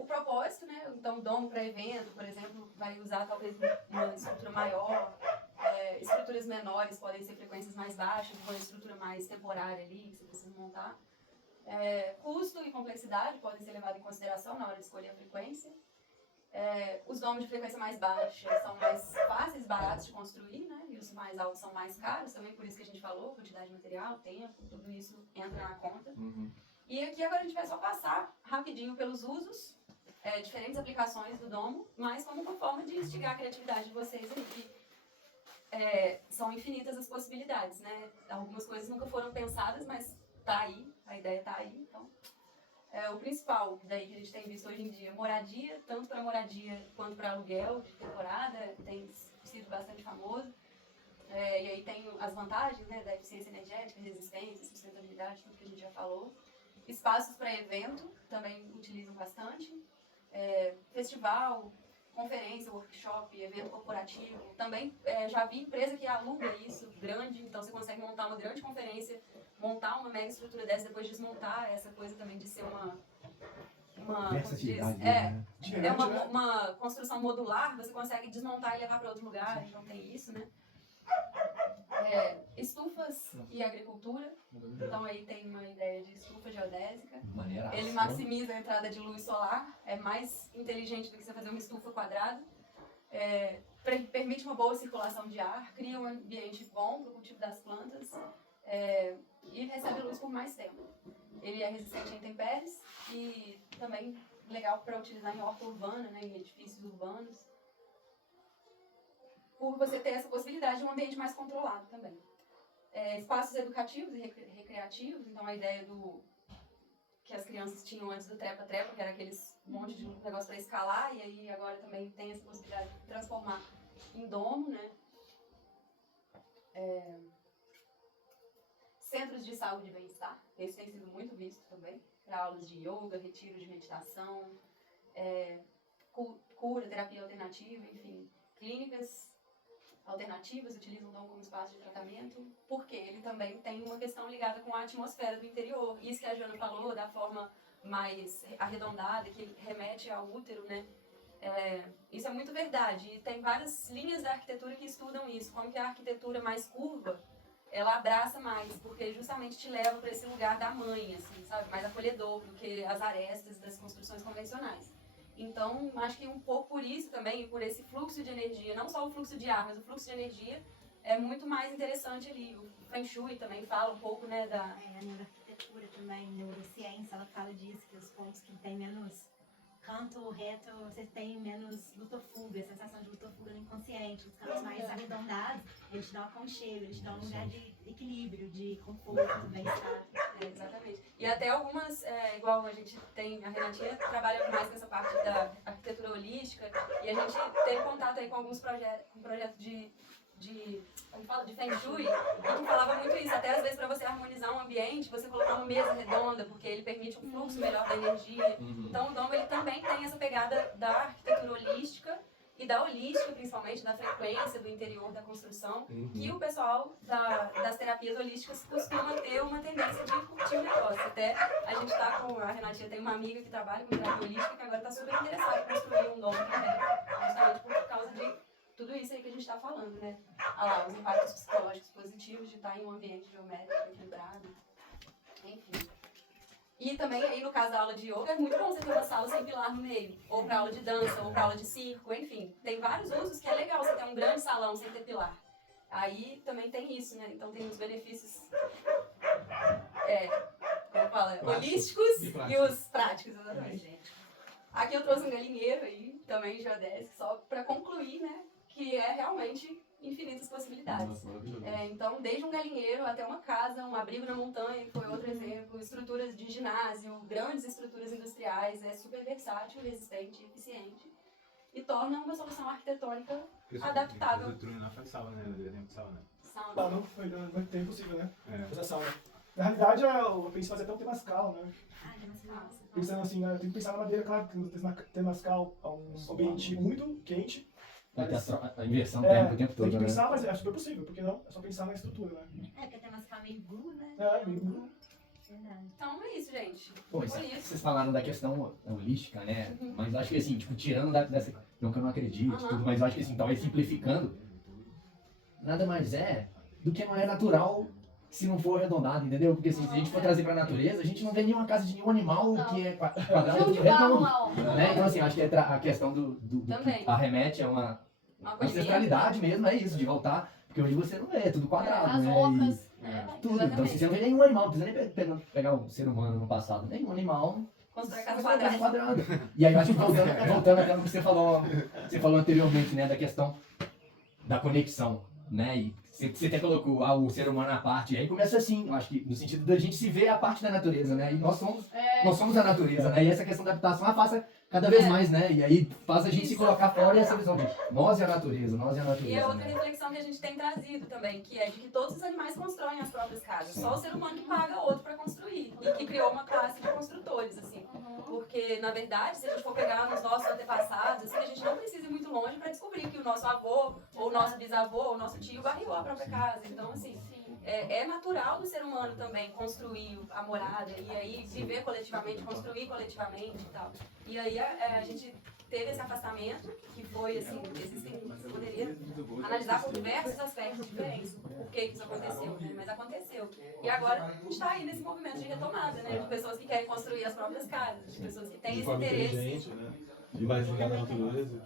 O propósito, né? Então, o domo para evento, por exemplo, vai usar talvez uma estrutura maior. Estruturas menores podem ser frequências mais baixas, uma estrutura mais temporária ali, que você precisa montar. Custo e complexidade podem ser levados em consideração na hora de escolher a frequência. Os domos de frequência mais baixa são mais fáceis, baratos de construir, né? E os mais altos são mais caros, também por isso que a gente falou, quantidade de material, tempo, tudo isso entra na conta. E aqui agora a gente vai só passar rapidinho pelos usos, diferentes aplicações do domo, mas como uma forma de instigar a criatividade de vocês aí, que são infinitas as possibilidades, né? Algumas coisas nunca foram pensadas, mas tá aí, a ideia tá aí, então... o principal daí que a gente tem visto hoje em dia, moradia, tanto para moradia quanto para aluguel de temporada, tem sido bastante famoso. E aí tem as vantagens, né, da eficiência energética, resistência, sustentabilidade, tudo que a gente já falou. Espaços para evento também utilizam bastante. Festival, conferência, workshop, evento corporativo. Também já vi empresa que aluga isso, grande, então você consegue montar uma grande conferência, montar uma mega estrutura dessa, depois desmontar essa coisa também de ser uma Versatilidade, né? Diferente, né? Uma construção modular, você consegue desmontar e levar para outro lugar, então tem isso, né? Estufas e agricultura, então aí tem uma ideia de estufa geodésica. Maneiraço. Ele maximiza a entrada de luz solar, é mais inteligente do que você fazer uma estufa quadrada. Permite uma boa circulação de ar, cria um ambiente bom para o cultivo das plantas e recebe luz por mais tempo. Ele é resistente a intempéries e também legal para utilizar em horta urbana, né, em edifícios urbanos, por você ter essa possibilidade de um ambiente mais controlado também. Espaços educativos e recreativos, então a ideia que as crianças tinham antes do trepa-trepa, que era aqueles monte de negócio para escalar, e aí agora também tem essa possibilidade de transformar em domo, né? Centros de saúde e bem-estar, esse tem sido muito visto também, para aulas de yoga, retiros de meditação, cura, terapia alternativa, enfim, clínicas alternativas utilizam o domo como espaço de tratamento, porque ele também tem uma questão ligada com a atmosfera do interior. Isso que a Jana falou, da forma mais arredondada, que remete ao útero, né? Isso é muito verdade. E tem várias linhas da arquitetura que estudam isso, como que a arquitetura mais curva, ela abraça mais, porque justamente te leva para esse lugar da mãe, assim, sabe? Mais acolhedor do que as arestas das construções convencionais. Então, acho que um pouco por isso também, por esse fluxo de energia, não só o fluxo de ar, mas o fluxo de energia é muito mais interessante ali. O Feng Shui também fala um pouco, né, da... A neuroarquitetura também, neurociência, ela fala disso, que os pontos que tem menos canto reto, você tem menos luta-fuga, sensação de luta-fuga no inconsciente. Os cantos mais arredondados, eles te dão aconchego, eles te dão um lugar de equilíbrio, de conforto, bem-estar. Exatamente. E até algumas, igual a gente tem, a Renatinha trabalha mais com essa parte da arquitetura holística, e a gente teve contato aí com alguns projetos de como fala, de Feng Shui, e que falava muito isso. Até às vezes para você harmonizar um ambiente, você colocar uma mesa redonda, porque ele permite um fluxo melhor da energia. Então o domo ele também tem essa pegada da arquitetura holística e da holística, principalmente, da frequência do interior da construção, que o pessoal das terapias holísticas costuma ter uma tendência de curtir o negócio. Até a gente tá com, a Renatinha tem uma amiga que trabalha com terapia holística que agora está super interessada em construir um domo também, justamente por causa de tudo isso aí que a gente está falando, né? Ah lá, os impactos psicológicos positivos de estar em um ambiente geométrico, equilibrado, enfim. E também aí, no caso da aula de yoga, é muito bom você ter uma sala sem pilar no meio. Ou para aula de dança, ou para aula de circo, enfim. Tem vários usos que é legal você ter um grande salão sem ter pilar. Aí também tem isso, né? Então tem os benefícios, como fala, holísticos e os práticos, exatamente. Aqui eu trouxe um galinheiro aí, também geodésico, só para concluir, né? Que é realmente infinitas possibilidades. Nossa, maravilhoso. Então, desde um galinheiro até uma casa, um abrigo na montanha, que foi outro exemplo, estruturas de ginásio, grandes estruturas industriais, é super versátil, resistente, eficiente e torna uma solução arquitetônica adaptável. O Trune lá faz sala, né? Desenho de sala, né? Ah, não vai ter impossível, né? É. Fazer sauna. Na realidade, eu pensei em fazer até um temascal, né? Ah, tem umas calças. Pensando assim, né? Tem que pensar na madeira, claro, que o temascal é um ambiente muito quente. Vai ter a inversão É, térmica o tempo tem todo, que né? pensar, mas é super possível, porque não? É só pensar na estrutura, né? Porque tem umas calças meio blue, né? Meio Verdade. Então é isso, gente. Pô, Foi isso. vocês falaram da questão holística, né? Mas eu acho que assim, tipo, tirando dessa. Não que eu não acredite, tudo, mas eu acho que assim, talvez simplificando, nada mais é do que não é natural se não for arredondado, entendeu? Porque assim, se a gente for trazer pra natureza, a gente não vê nenhuma casa de nenhum animal que é quadrado Jogo de de barro redondo. lá, ó. Né? Então assim, acho que a questão do Também. que arremete a uma ancestralidade mesmo, é isso, de voltar. Porque hoje você não vê, é tudo quadrado, As né? ocas. Tudo. Então assim, você não vê nenhum animal, não precisa nem pegar um ser humano no passado, nenhum animal. Constrói casa Casa quadrada. quadrada. E aí eu acho que voltando até no que você falou anteriormente, né, da questão da conexão, né? E você até colocou o ser humano à parte, e aí começa assim, eu acho que no sentido da gente se ver a parte da natureza, né? E nós somos a natureza, né? E essa questão da adaptação afasta cada vez mais, né? E aí faz a gente se colocar fora essa visão de nós e a natureza, nós e a natureza. E é outra né? reflexão que a gente tem trazido também, que é de que todos os animais constroem as próprias casas. Só o ser humano que paga outro para construir. E que criou uma classe de construtores, assim. Porque, na verdade, se a gente for pegar nos nossos antepassados, assim, a gente não precisa ir muito longe para descobrir que o nosso avô, ou o nosso bisavô, ou o nosso tio barriou a própria casa. Então, assim, é natural do ser humano também construir a morada e aí viver coletivamente, construir coletivamente e tal. E aí a gente teve esse afastamento, que foi assim, você poderia analisar por diversos aspectos diferentes por que isso aconteceu, né? Mas aconteceu. E agora a gente está aí nesse movimento de retomada, né? De pessoas que querem construir as próprias casas, de pessoas que têm De esse forma interesse. inteligente, né? E mais ligada à natureza.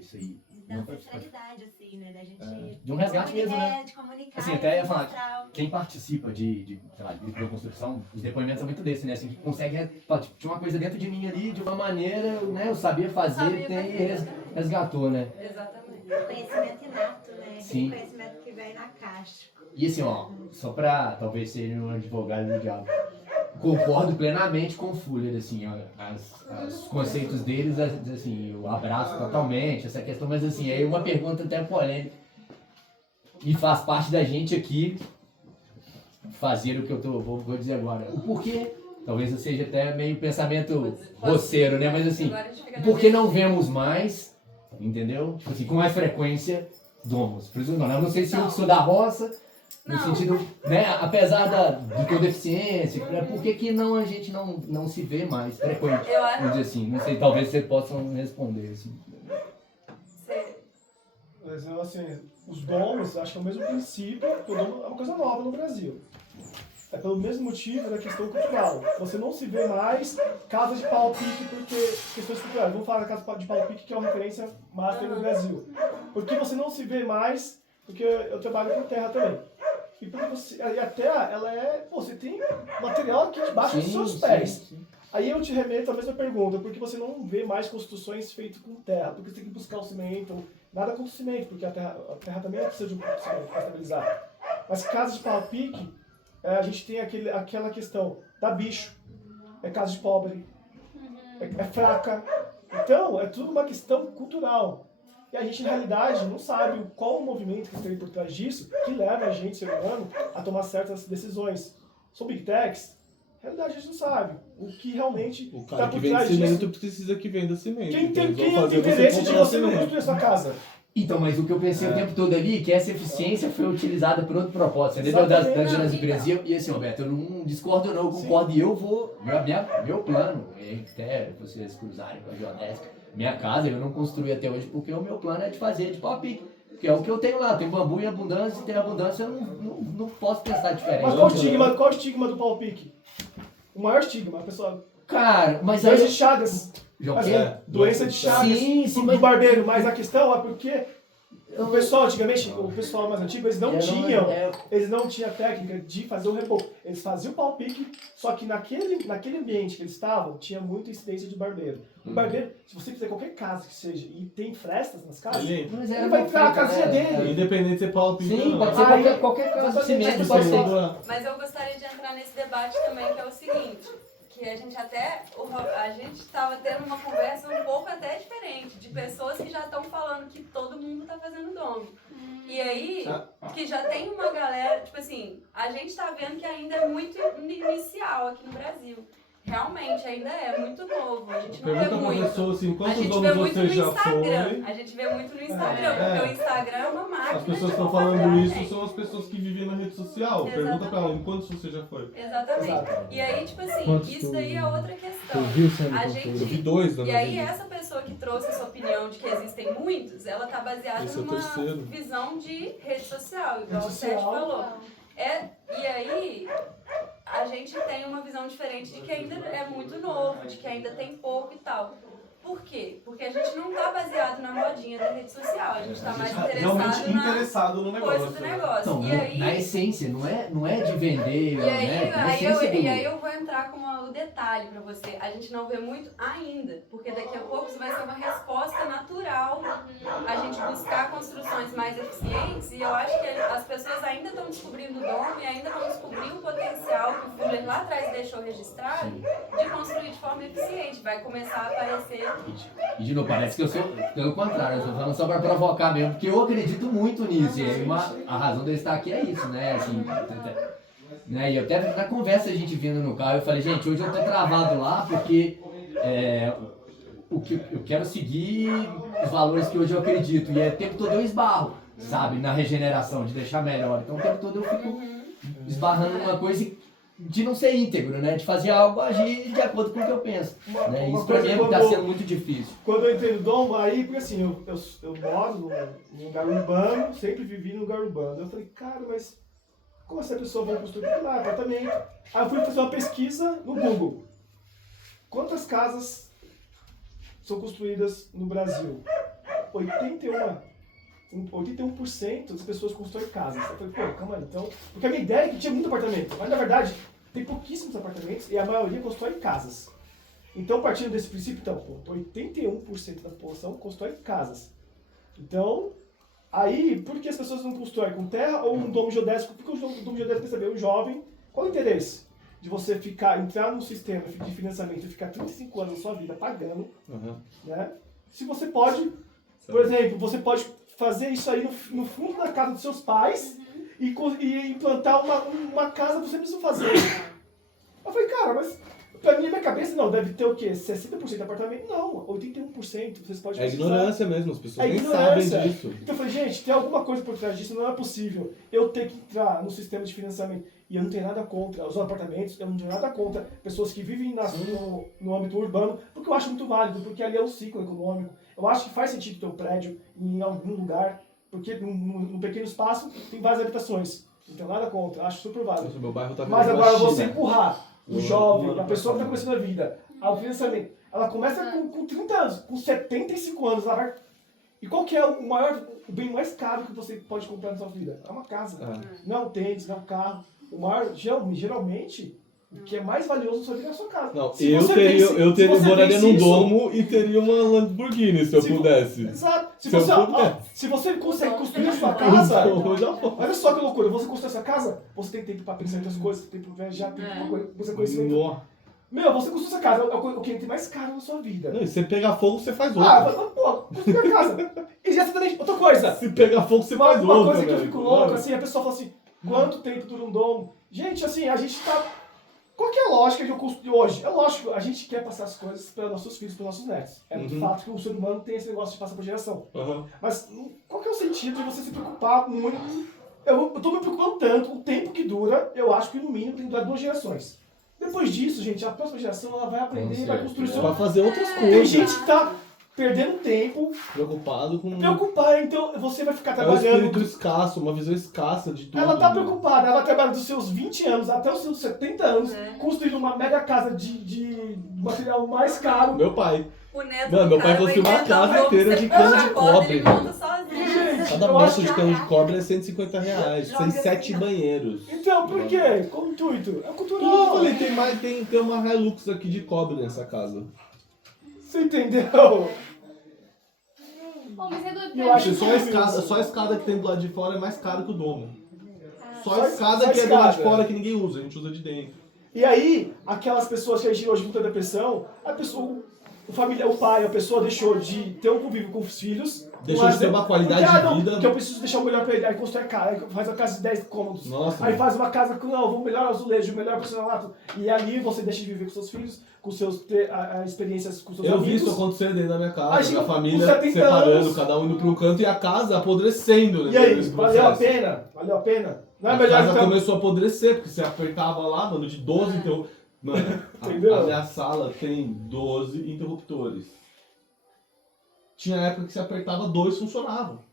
Isso aí. Da ancestralidade, assim, né? Da gente. De um resgate mesmo, né? De comunicar. Assim, até ia de falar, mostrar. quem participa de construção, os depoimentos são muito desses, né? Assim, que consegue, falar, tipo, tinha uma coisa dentro de mim ali, de uma maneira, né? Eu sabia fazer, resgatou, né? Exatamente. Conhecimento inato, né? Sim. Aquele conhecimento que vem na caixa. E assim, ó, só pra talvez ser um advogado do diabo, concordo plenamente com o Fuller, assim, ó, os conceitos deles, assim, eu abraço totalmente essa questão, mas assim, aí uma pergunta até polêmica, e faz parte da gente aqui fazer o que eu vou dizer agora. O porquê, talvez eu seja até meio pensamento grosseiro, né, mas assim, Agora a gente fica por que não vemos mais, entendeu? Tipo assim, com mais frequência, domos. Por isso, não sei se eu sou da roça, no Não. sentido, né, apesar de ter deficiência, por que não a gente não se vê mais frequente? Eu acho- Vamos dizer assim, não sei, talvez vocês possam responder, assim. Mas eu, assim, os domos, acho que é o mesmo princípio, que o domo é uma coisa nova no Brasil. É pelo mesmo motivo da questão cultural. Você não se vê mais casas de pau-pique porque questões culturais. Vamos falar da casa de pau-pique, que é uma referência master no Brasil. Porque você não se vê mais, porque eu trabalho com terra também. E porque e a terra, ela é... Pô, você tem material aqui debaixo dos seus pés. Sim. Aí eu te remeto a mesma pergunta, por que você não vê mais construções feitas com terra? Porque você tem que buscar o cimento, nada contra o cimento, porque a terra também precisa de um pouco de cimento para estabilizar. Mas casa de pau-pique, a gente tem aquela questão da bicho, é casa de pobre, é fraca. Então, é tudo uma questão cultural. E a gente, na realidade, não sabe qual o movimento que tem por trás disso que leva a gente, ser humano, a tomar certas decisões. São Big Techs? Na realidade, a gente não sabe o que realmente O está cara que por vende trás cimento disso. precisa que venda cimento. Quem Então tem, eles vão quem tem fazer você interesse de comprar você não cimento. construir a sua casa? Então, mas o que eu pensei o tempo todo ali, que essa eficiência foi utilizada por outro propósito, entendeu? Exatamente. Das grandes Não, empresas. E assim, Roberto, eu não discordo não, eu concordo. E eu vou, meu plano, até vocês cruzarem com a Geodésica, minha casa eu não construí até hoje porque o meu plano é de fazer de pau a pique. Que é o que eu tenho lá, tem bambu em abundância, e tem abundância, eu não posso pensar diferente. Mas qual o estigma do pau pique? O maior estigma, a pessoa... Cara, mas Doença aí... de Chagas. Já o Mas, quê? doença de Chagas. Sim, sim, do mas... barbeiro. Mas a questão é porque o pessoal antigamente, o pessoal mais antigo, eles não tinham técnica de fazer o reboco. Eles faziam o pau pique, só que naquele ambiente que eles estavam, tinha muita incidência de barbeiro. O barbeiro, se você fizer qualquer casa que seja e tem frestas nas casas, Ele Mas ele vai entrar na casinha dele. independente de ser pau Sim, pintando. pode ser Aí- qualquer caso de cimento, Mas pode você- ser. Mas eu gostaria de entrar nesse debate também, que é o seguinte, que a gente estava tendo uma conversa um pouco até diferente, de pessoas que já estão falando que todo mundo está fazendo domo. E aí, que já tem uma galera, tipo assim, a gente está vendo que ainda é muito inicial aqui no Brasil. Realmente, ainda é muito novo, a gente não vê Pergunta pra muito. pessoa assim, A quantos gente vê donos muito você no já Instagram. foi? A gente vê muito no Instagram, É. porque o Instagram é uma máquina. As pessoas que de estão falando compartilhar, isso gente. são as pessoas que vivem na rede social. Exatamente. Pergunta pra ela, em quantos você já foi? Exatamente. Exato. E aí, tipo assim, Quantos isso daí é outra questão. Tu viu sendo A construído? Eu vi gente. 2 na E minha aí, vida. essa pessoa que trouxe essa opinião de que existem muitos, ela tá baseada Esse é o numa terceiro. visão de rede social, igual Rede o Sérgio social. falou. E aí, a gente tem uma visão diferente de que ainda é muito novo, de que ainda tem pouco e tal. Por quê? Porque a gente não tá baseado na modinha da rede social, a gente tá mais Realmente interessado na interessado no negócio. coisa do né? negócio. Então, E aí, na essência, não é de vender, E né? Na aí, essência do... e aí eu vou entrar com o detalhe pra você. A gente não vê muito ainda, porque daqui a pouco isso vai ser uma resposta natural a gente buscar construções mais eficientes, e eu acho que as pessoas ainda estão descobrindo o dom e ainda vão descobrir o potencial que o Fuller lá atrás deixou registrado de construir de forma eficiente. Vai começar a aparecer. E de novo, parece que eu sou, pelo contrário, eu tô falando só pra provocar mesmo, porque eu acredito muito nisso. E aí a razão de eu estar aqui é isso, né? Assim, né? E até na conversa a gente vindo no carro, eu falei, gente, hoje eu tô travado lá porque o que eu quero seguir os valores que hoje eu acredito. E o tempo todo eu esbarro, sabe, na regeneração, de deixar melhor. Então o tempo todo eu fico esbarrando numa coisa de não ser íntegro, né? De fazer algo agir de acordo com o que eu penso. Né? Isso pra mim é que tá sendo muito difícil. Quando eu entrei no Dom, aí, porque assim, eu moro num lugar urbano, sempre vivi num lugar urbano. Eu falei, cara, mas como essa pessoa vai construir lá, apartamento? Aí eu fui fazer uma pesquisa no Google. Quantas casas são construídas no Brasil? 81% das pessoas constroem casas. Eu falei, pô, calma aí, então... Porque a minha ideia é que tinha muito apartamento, mas na verdade tem pouquíssimos apartamentos e a maioria constrói casas. Então, partindo desse princípio, então, 81% da população constrói casas. Então, aí, por que as pessoas não constroem com terra ou um domo geodésico? Porque o domo geodésico quer saber, o jovem, qual o interesse de você entrar num sistema de financiamento e ficar 35 anos da sua vida pagando, né? Se você pode, por exemplo, você pode fazer isso aí no fundo da casa dos seus pais e implantar uma casa que você precisa fazer. Eu falei, cara, mas pra mim, na minha cabeça, não, deve ter o quê? 60% de apartamento? Não, 81%. Vocês podem É pesquisar. ignorância mesmo, as pessoas É nem ignorância. sabem disso. Então eu falei, gente, tem alguma coisa por trás disso, não é possível eu ter que entrar no sistema de financiamento. E eu não tenho nada contra os apartamentos, eu não tenho nada contra pessoas que vivem no âmbito urbano, porque eu acho muito válido, porque ali é um ciclo econômico. Eu acho que faz sentido ter um prédio em algum lugar, porque num pequeno espaço tem várias habitações. Não tenho nada contra, acho super válido. Nossa, meu bairro tá Mas virando agora uma você China. empurrar o Uma jovem, a pessoa que está habitação. começando a vida, ao financiamento, ela começa com 30 anos, com 75 anos, ela vai... E qual que é o bem mais caro que você pode comprar na sua vida? É uma casa. Não é um tênis, não é um carro. O maior, geralmente, o que é mais valioso na sua vida é a sua casa. Não, Se eu você teria, vence- eu se teria você moraria vence num isso- domo e teria uma Lamborghini se eu Se vo- pudesse. Exato. Se Se eu você, puder. se você consegue construir a sua Eu casa... já vou. Olha só que loucura, você construir essa casa, você tem tempo para pensar em outras coisas, tem tempo para viajar, tem tempo para conhecer conhecimento. Nó. Meu, você construiu essa casa, é o que tem mais caro na sua vida. Não, e se pegar fogo, você faz Ah, outro. mas, pô, construiu a casa. E já também, outra coisa. Se pegar fogo, você Uma faz outro. coisa que eu velho. fico louco, assim, a pessoa fala assim, quanto tempo dura um domo? Gente, assim, a gente tá... Qual que é a lógica de eu construir hoje? É lógico, a gente quer passar as coisas para nossos filhos, para nossos netos. É de fato que o ser humano tem esse negócio de passar por geração. Aham. Mas qual que é o sentido de você se preocupar muito? Eu tô me preocupando tanto, o tempo que dura, eu acho que no mínimo tem que durar 2 gerações. Depois disso, gente, a próxima geração ela vai aprender e vai construir Pra seu... fazer outras Tem coisas. gente que tá perdendo tempo, Preocupado com... preocupada, então você vai ficar É um trabalhando... espírito escasso, uma visão escassa de tudo. Ela tá né? preocupada, ela trabalha dos seus 20 anos até os seus 70 anos, construindo uma mega casa de material mais caro. Meu pai. O neto Mano, do meu pai cara vai construiu uma inventar um casa novo inteira de sistema cano de chacota, cobre, ele velho. monta sozinho. Gente, Cada eu acho metro de cano de cobre é R$150. Joga Tem assim, 7 ó. banheiros. Então, por quê? Qual o intuito? É Não, eu cultural. falei, tem uma Hilux aqui de cobre nessa casa. Você entendeu? Bom, mas é doido Eu pra acho mim. Só a escada que tem do lado de fora é mais cara que o domo. Só Só a escada só a que é do lado de escada. fora que ninguém usa, a gente usa de dentro. E aí, aquelas pessoas que agem hoje com tanta depressão, a pessoa, o pai, a pessoa deixou de ter um convívio com os filhos. Deixou de ter uma qualidade porque, de vida. Porque eu preciso deixar o melhor pra ele. Aí constrói a casa, aí faz uma casa de 10 cômodos. Nossa. Aí faz uma casa com, não, vou melhor azulejo, melhor porcelanato. E ali você deixa de viver com seus filhos, com seus experiências com seus Eu amigos. vi isso acontecer dentro da minha casa, Imagina, a com família 70 separando, anos. cada um indo para um canto e a casa apodrecendo. Né, E aí, nesse valeu a processo. pena? Valeu a pena? Não é A melhor casa então... começou a apodrecer, porque você apertava lá, mano, de 12 interruptores. Mano, Entendeu? a minha sala tem 12 interruptores. Tinha época que você apertava 2 funcionavam.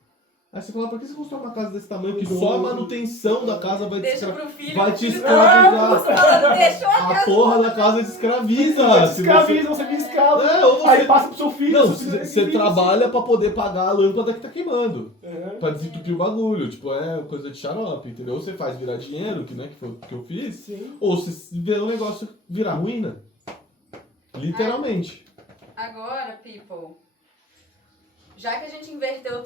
Aí você falava, por que você construiu uma casa desse tamanho que só a manutenção da casa vai te Deixa escravizar? pro filho. Vai o te filho escravizar. tá falando, deixou a A casa. porra da casa te escraviza. Se Escraviza, você vira escravo. É, ou você- Aí passa pro seu filho. Não, seu filho você tem você filhos. trabalha pra poder pagar a lâmpada que tá queimando. É. Pra desentupir o bagulho. Tipo, é coisa de xarope, entendeu? Ou você faz virar dinheiro, que, né, que foi o que eu fiz, Sim. ou você vê o negócio virar ruína. Literalmente. Agora, people, já que a gente inverteu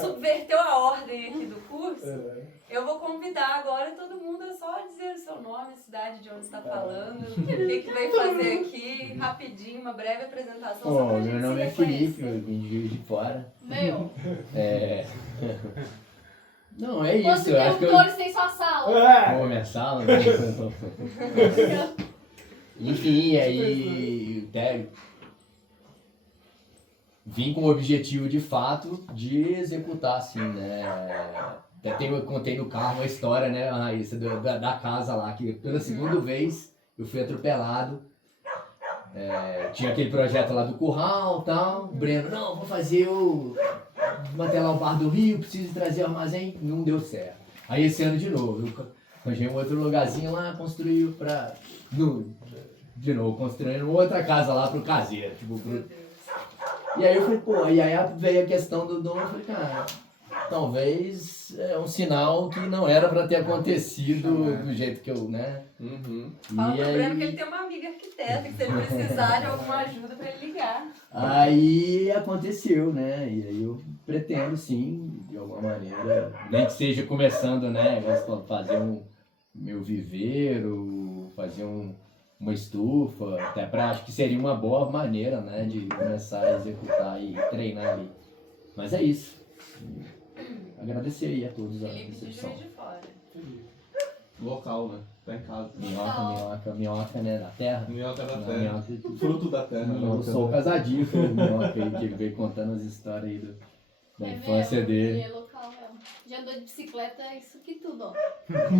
subverteu a ordem aqui do curso, É. eu vou convidar agora todo mundo a só dizer o seu nome, a cidade de onde está falando, o que veio fazer aqui, rapidinho, uma breve apresentação. só pra Bom, gente meu se nome é reconhecer. Felipe, eu vim de Juiz de Fora. Meu, É... Não, é isso, quantos eu acho que eu... interruptores tem sua sala? É. Vou minha sala, né? Enfim, aí vim com o objetivo de fato de executar, assim, né? Até eu contei no carro uma história, né, Raíssa, da casa lá, que pela segunda vez eu fui atropelado. Tinha aquele projeto lá do curral e tal. O Breno, não, vou fazer manter lá o Bar do Rio, preciso trazer o armazém. Não deu certo. Aí esse ano de novo, eu arranjei um outro lugarzinho lá, construiu pra... de novo, construindo outra casa lá pro caseiro, tipo, E aí eu falei, pô, e aí veio a questão do dono, eu falei, cara, talvez é um sinal que não era pra ter acontecido do jeito que eu, né? Uhum. Fala E pro Breno que aí, ele tem uma amiga arquiteta, que se ele precisar de alguma ajuda pra ele ligar. aí aconteceu, né? E aí eu pretendo sim, de alguma maneira, nem que seja começando, né? Fazer meu viveiro, fazer uma estufa, até pra, acho que seria uma boa maneira, né, de começar a executar e treinar ali. Mas é isso. Agradecer aí a todos a Felipe de recepção. Juiz de Fora. Local, né? Tá em casa. Minhoca, né, da terra. Minhoca da Não, terra. minhoca. Fruto da terra. Não, eu sou casadinho com o minhoca aí, que veio contando as histórias aí da infância mesmo, dele. ele é local mesmo. Já andou de bicicleta, isso aqui tudo, ó.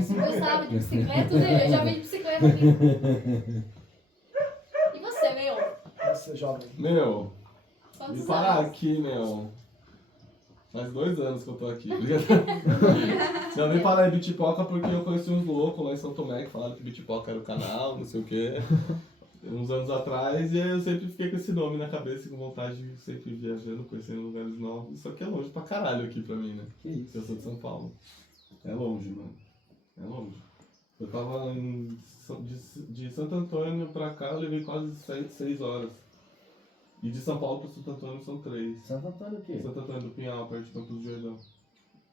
Se gostava de bicicleta, eu já veio de bicicleta aqui. E você, meu? Essa jovem. Meu, Quantos vim parar anos? aqui, meu. Faz 2 anos que eu tô aqui. Eu vim parar em Bitipoca porque eu conheci uns loucos lá em São Tomé que falaram que Bitipoca era o canal, não sei o quê. Uns anos atrás, e aí eu sempre fiquei com esse nome na cabeça, com vontade de sempre ir viajando, conhecendo lugares novos. Isso aqui é longe pra caralho aqui pra mim, né? Que isso? Eu sou de São Paulo. É longe, mano. É longe. Eu tava de Santo Antônio pra cá, eu levei quase 6 horas. E de São Paulo pra Santo Antônio são 3. Santo Antônio o quê? Santo Antônio do Pinhal, perto de Campos do Jordão.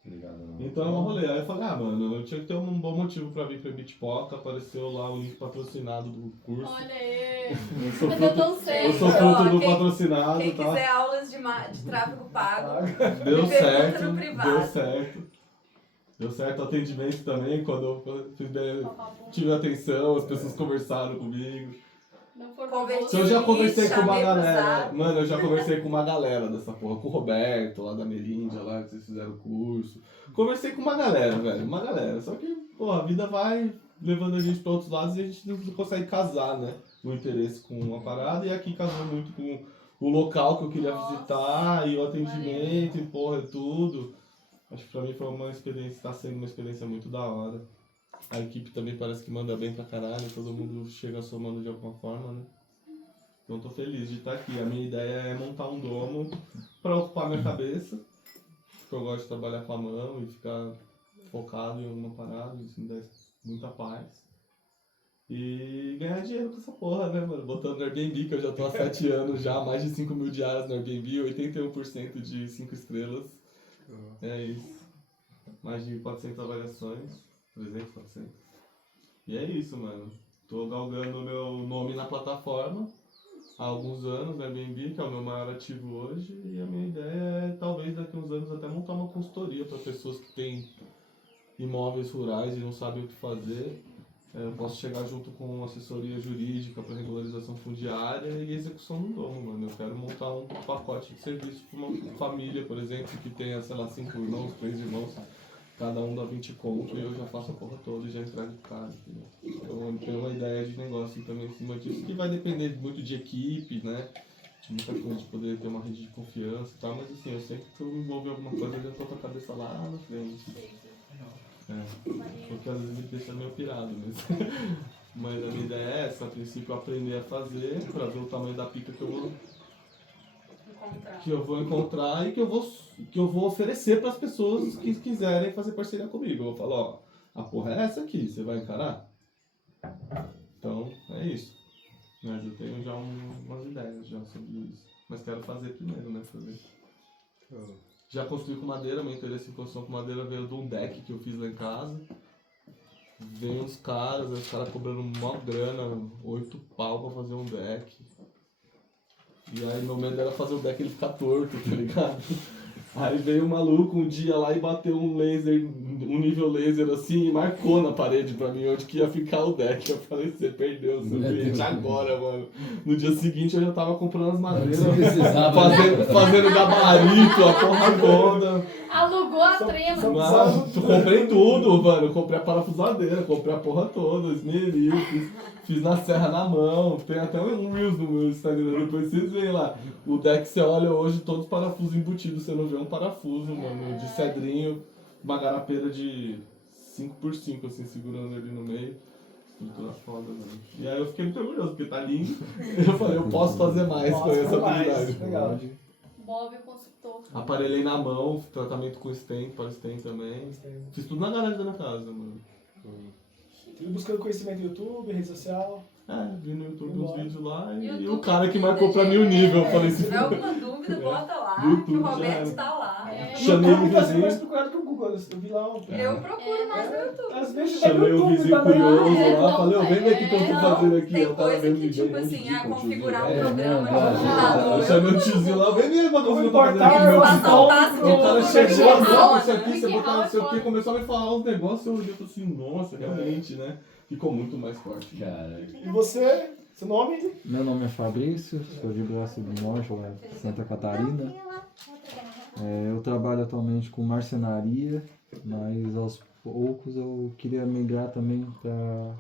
Obrigado. Então é um rolê. Aí eu falei, mano, eu tinha que ter um bom motivo pra vir pra Bitpoca. Apareceu lá o link patrocinado do curso. Olha aí. Eu sou Mas deu tão fruto, certo. eu sou fruto do Quem- patrocinado, Quem tá? quiser aulas de tráfego pago, Deu me pergunta certo, no privado. deu certo. Deu certo o atendimento também, quando eu tive atenção, as pessoas conversaram comigo. Não for Converti. Se eu já conversei com uma Chamei pro galera, zap. mano, eu já conversei com uma galera dessa porra, com o Roberto, lá da Meríndia, lá que vocês fizeram o curso. Conversei com uma galera, velho, uma galera. Só que, pô, a vida vai levando a gente pra outros lados e a gente não consegue casar, né? O interesse com uma parada, e aqui casou muito com o local que eu queria visitar, e o atendimento, e porra, e tudo. Acho que pra mim foi uma experiência, tá sendo uma experiência muito da hora. A equipe também parece que manda bem pra caralho, todo mundo chega somando de alguma forma, né? Então tô feliz de estar aqui. A minha ideia é montar um domo pra ocupar minha cabeça, porque eu gosto de trabalhar com a mão e ficar focado em alguma parada, isso me dá muita paz. E ganhar dinheiro com essa porra, né, mano? Botando no Airbnb, que eu já tô há 7 anos já, mais de 5 mil diárias no Airbnb, 81% de 5 estrelas. É isso. Mais de 400 avaliações. 300, 400. E é isso, mano. Tô galgando o meu nome na plataforma há alguns anos, no Airbnb, que é o meu maior ativo hoje. E a minha ideia é, talvez, daqui a uns anos, até montar uma consultoria para pessoas que têm imóveis rurais e não sabem o que fazer. Eu posso chegar junto com assessoria jurídica para regularização fundiária e execução do domo, mano. Eu quero montar um pacote de serviço para uma família, por exemplo, que tenha, sei lá, 5 irmãos, 3 irmãos, cada um dá 20 conto e eu já faço a porra toda e já entrego de casa, entendeu? Eu tenho uma ideia de negócio também em cima disso, que vai depender muito de equipe, né? De muita coisa, de poder ter uma rede de confiança e tal, mas assim, eu sempre que eu me envolvo em alguma coisa, eu já tô com a cabeça lá na frente. Porque às vezes me deixa meio pirado mesmo. Mas a minha ideia é essa, a princípio aprender a fazer, pra ver o tamanho da pica que eu vou encontrar e que eu vou oferecer para as pessoas que quiserem fazer parceria comigo. Eu vou falar, ó, a porra é essa aqui, você vai encarar? Então, é isso. Mas eu tenho já umas ideias já sobre isso. Mas quero fazer primeiro, né, pra ver. Já construí com madeira, meu interesse em construção com madeira veio de um deck que eu fiz lá em casa. Veio uns caras, os caras cobrando mó grana, 8 pau pra fazer um deck. E aí meu medo era fazer o deck ele ficar torto, tá ligado? Aí veio um maluco um dia lá e bateu um laser, um nível laser assim, e marcou na parede pra mim onde que ia ficar o deck. Eu falei, você perdeu o seu cliente agora, mano. No dia seguinte eu já tava comprando as madeiras, fazendo gabarito, a porra toda. Alugou a trema. Mas, comprei tudo, mano. Comprei a parafusadeira, comprei a porra toda, esmeril, fiz na serra na mão. Tem até um Reels no meu Instagram, depois vocês veem lá. O deck você olha hoje, todos os parafusos embutidos, você não vê um parafuso, mano, de cedrinho, uma garapeira de 5x5, assim, segurando ele no meio. Estrutura foda, mano. E aí eu fiquei muito orgulhoso, porque tá lindo. Eu falei, eu posso fazer mais com essa habilidade. Legal. Bob, o consultor. Aparelhei na mão, tratamento com stent, para stent também. Fiz tudo na garagem da minha casa, mano. Tudo buscando conhecimento no YouTube, rede social. Vi no YouTube uns vídeos lá e YouTube o cara que tem marcou pra mim vídeo, o nível. Eu falei, Se se tiver alguma dúvida, bota lá, YouTube que o já Roberto era. tá lá. Chamei o YouTube tá sendo mais vizinho, procurado que o Google. Eu vi lá um... Eu procuro mais no YouTube. Às vezes tá no chamei o YouTube vizinho também. curioso lá, falei, vem ver o que eu tô Não, fazendo aqui. tem Eu tava coisa vendo que, vídeo tipo aí, assim, configurar um É, programa não, no não, computador. Eu chamei o tiozinho lá, vem ver uma coisa que eu tô fazendo Importar, aqui. Passar o passo de O cara tudo, chegou, funciona, não, isso né? aqui, você botar não sei o que, Foda. começou a me falar uns negócios, eu olhei e falei assim, nossa, realmente, né? Ficou muito mais forte. Cara, E você, seu nome? Meu nome é Fabrício, sou de Braço do Norte, lá de Santa Catarina. Eu trabalho atualmente com marcenaria, mas aos poucos eu queria migrar também para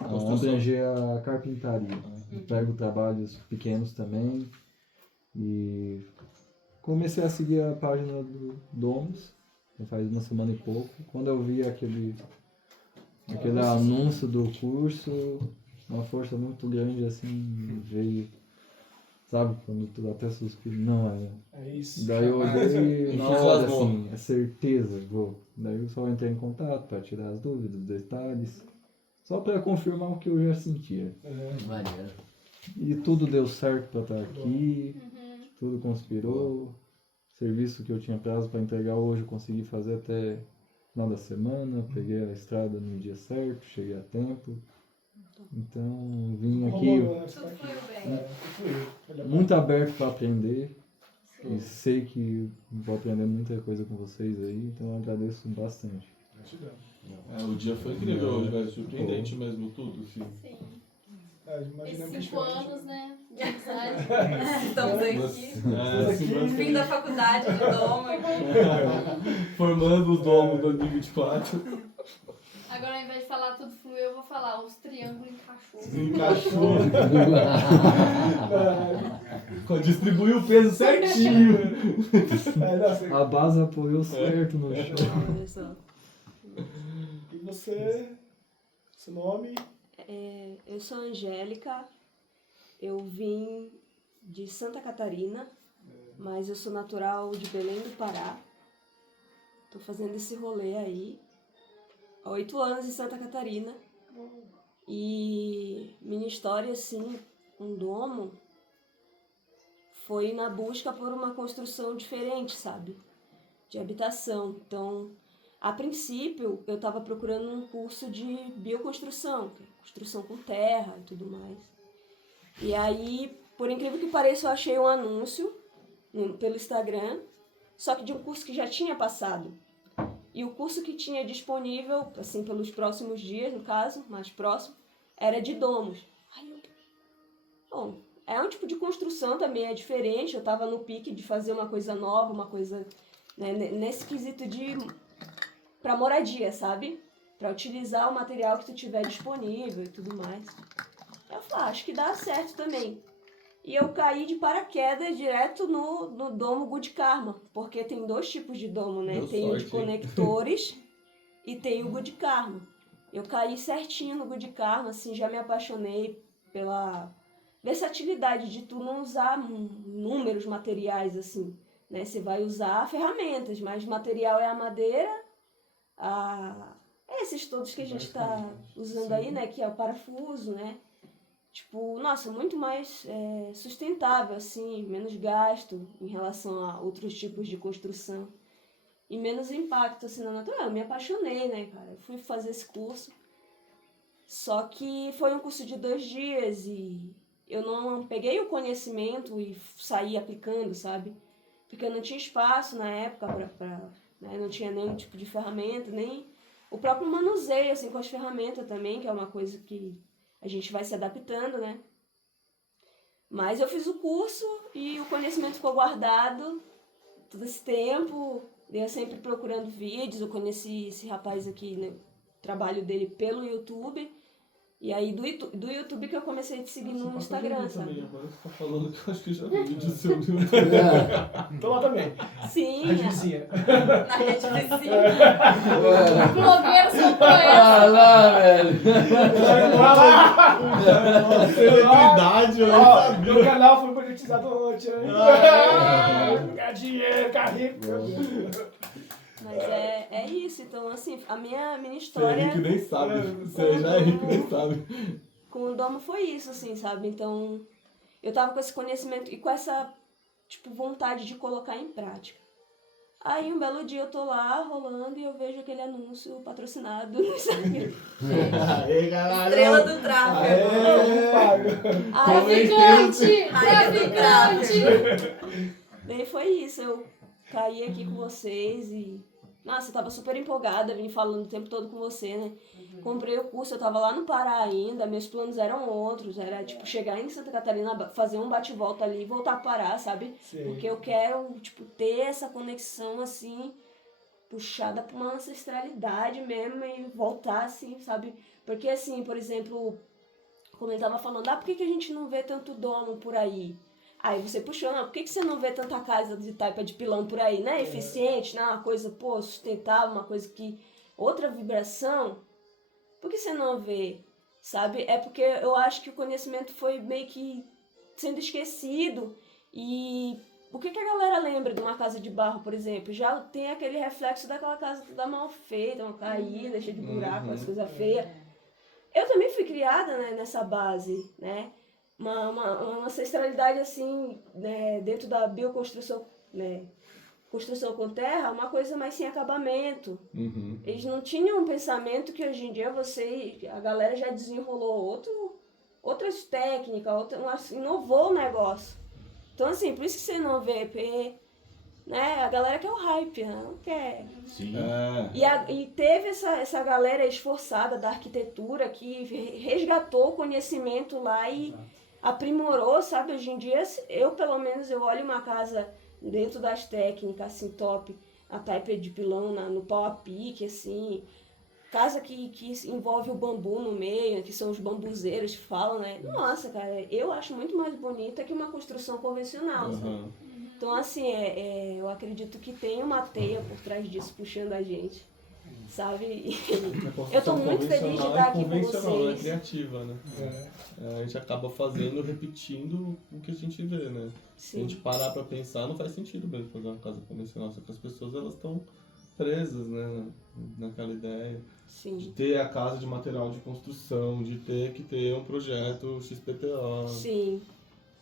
abranger a carpintaria. Eu pego trabalhos pequenos também e comecei a seguir a página do Domus, já faz uma semana e pouco. Quando eu vi aquele anúncio do curso, uma força muito grande assim veio, sabe, quando tu até suspiro, não é. É isso. Daí eu olhei na hora Entusiasmou. assim, é certeza, vou. Daí eu só entrei em contato para tirar as dúvidas, detalhes, só para confirmar o que eu já sentia. maneiro. E tudo deu certo para estar aqui, tudo conspirou, serviço que eu tinha prazo para entregar hoje, eu consegui fazer até final da semana, peguei a estrada no dia certo, cheguei a tempo. Então, vim aqui Rolou, né? Tudo fluiu bem. Fluiu. muito aberto para aprender. Sim. E sei que vou aprender muita coisa com vocês aí, então eu agradeço bastante. Gratidão. O dia foi incrível hoje, velho. Surpreendente mesmo, tudo, assim. Sim. Imaginamos Esses que 5 diferente. anos, né? De amizade. Estamos aqui. Fim da faculdade de Domo aqui. Formando os domos 2024. Agora, ao invés de falar tudo fluiu, eu vou falar os triângulos encaixou. Encaixou. Distribuiu o peso certinho. A base apoiou certo no chão. Olha só. E você? Seu nome? Eu sou a Angélica, eu vim de Santa Catarina, mas eu sou natural de Belém do Pará. Tô fazendo esse rolê aí há 8 anos em Santa Catarina. E minha história, assim, com Domo, foi na busca por uma construção diferente, sabe? De habitação. Então, a princípio, eu estava procurando um curso de bioconstrução, que é construção com terra e tudo mais. E aí, por incrível que pareça, eu achei um anúncio pelo Instagram, só que de um curso que já tinha passado. E o curso que tinha disponível, assim, pelos próximos dias, no caso, mais próximo, era de domos. Bom, é um tipo de construção também, é diferente. Eu estava no pique de fazer uma coisa nova, uma coisa, né, nesse quesito de para moradia, sabe? Para utilizar o material que tu tiver disponível e tudo mais. Eu falei, acho que dá certo também. E eu caí de paraquedas direto no domo Good Karma, porque tem 2 tipos de domo, né? Deu Tem o de sorte, conectores e tem o Good Karma. Eu caí certinho no Good Karma, assim, já me apaixonei pela versatilidade de tu não usar números materiais, assim, né? Você vai usar ferramentas, mas o material é a madeira, esses todos que a gente está usando aí, né? Que é o parafuso, né? Tipo, nossa, muito mais sustentável, assim, menos gasto em relação a outros tipos de construção. E menos impacto, assim, na natureza. Eu me apaixonei, né, cara? Eu fui fazer esse curso. Só que foi um curso de 2 dias e eu não peguei o conhecimento e saí aplicando, sabe? Porque eu não tinha espaço na época né? Não tinha nenhum tipo de ferramenta, nem o próprio manuseio, assim, com as ferramentas também, que é uma coisa que a gente vai se adaptando, né? Mas eu fiz o curso e o conhecimento ficou guardado todo esse tempo. Eu sempre procurando vídeos. Eu conheci esse rapaz aqui, né? O trabalho dele pelo YouTube. E aí do YouTube que eu comecei a te seguir no Instagram, sabe? Agora você tá falando que eu acho que já vi vídeo seu no Tô lá também. Sim. Rede vizinha. Na rede vizinha. Blogueiro soltou essa. Ah, lá, velho. celebridade, eu nem sabia. Meu canal foi monetizado ontem. Ganhar dinheiro, carrinho. Mas é isso. Então, assim, a minha Você é história rico e nem sabe. Você já é rico e nem sabe. com o Domo foi isso, assim, sabe? Então, eu tava com esse conhecimento e com essa, tipo, vontade de colocar em prática. Aí, um belo dia, eu tô lá, rolando, e eu vejo aquele anúncio patrocinado no Instagram. Aê, galera. Estrela do tráfego. Traficante! Traficante! Daí foi isso, eu caí aqui com vocês e... Nossa, eu tava super empolgada, vim falando o tempo todo com você, né? Comprei o curso, eu tava lá no Pará ainda, meus planos eram outros, era tipo chegar em Santa Catarina, fazer um bate-volta ali e voltar pro Pará, sabe? Sim. Porque eu quero, tipo, ter essa conexão, assim, puxada pra uma ancestralidade mesmo e voltar, assim, sabe? Porque, assim, por exemplo, como ele tava falando, por que a gente não vê tanto domo por aí? Aí você puxou, por que você não vê tanta casa de taipa de pilão por aí, né? Eficiente, né? Uma coisa, pô, sustentável, uma coisa que... Outra vibração. Por que você não vê, sabe? É porque eu acho que o conhecimento foi meio que sendo esquecido. E o que a galera lembra de uma casa de barro, por exemplo? Já tem aquele reflexo daquela casa toda mal feita, uma caída, cheia de buraco, as coisas feias. Eu também fui criada, né, nessa base, né? Uma ancestralidade, assim, né, dentro da bioconstrução, né, construção com terra uma coisa mais sem acabamento. Uhum. Eles não tinham um pensamento que hoje em dia a galera já desenrolou outras técnicas, inovou o negócio. Então, assim, por isso que você não vê, né? A galera quer o hype, né? Não quer. Sim. E teve essa galera esforçada da arquitetura que resgatou o conhecimento lá e aprimorou, sabe? Hoje em dia, pelo menos, eu olho uma casa dentro das técnicas, assim, top, a taipa de pilão no pau a pique, assim, casa que envolve o bambu no meio, que são os bambuzeiros que falam, né? Nossa, cara, eu acho muito mais bonita que uma construção convencional, sabe? Então, assim, eu acredito que tem uma teia por trás disso, puxando a gente, sabe? E eu tô muito feliz de estar aqui com vocês. É criativa, né? A gente acaba fazendo, repetindo o que a gente vê, né? Se a gente parar pra pensar, não faz sentido mesmo fazer uma casa convencional, só que as pessoas, elas estão presas, né, naquela ideia. Sim. De ter a casa de material de construção, de ter que ter um projeto XPTO. Sim.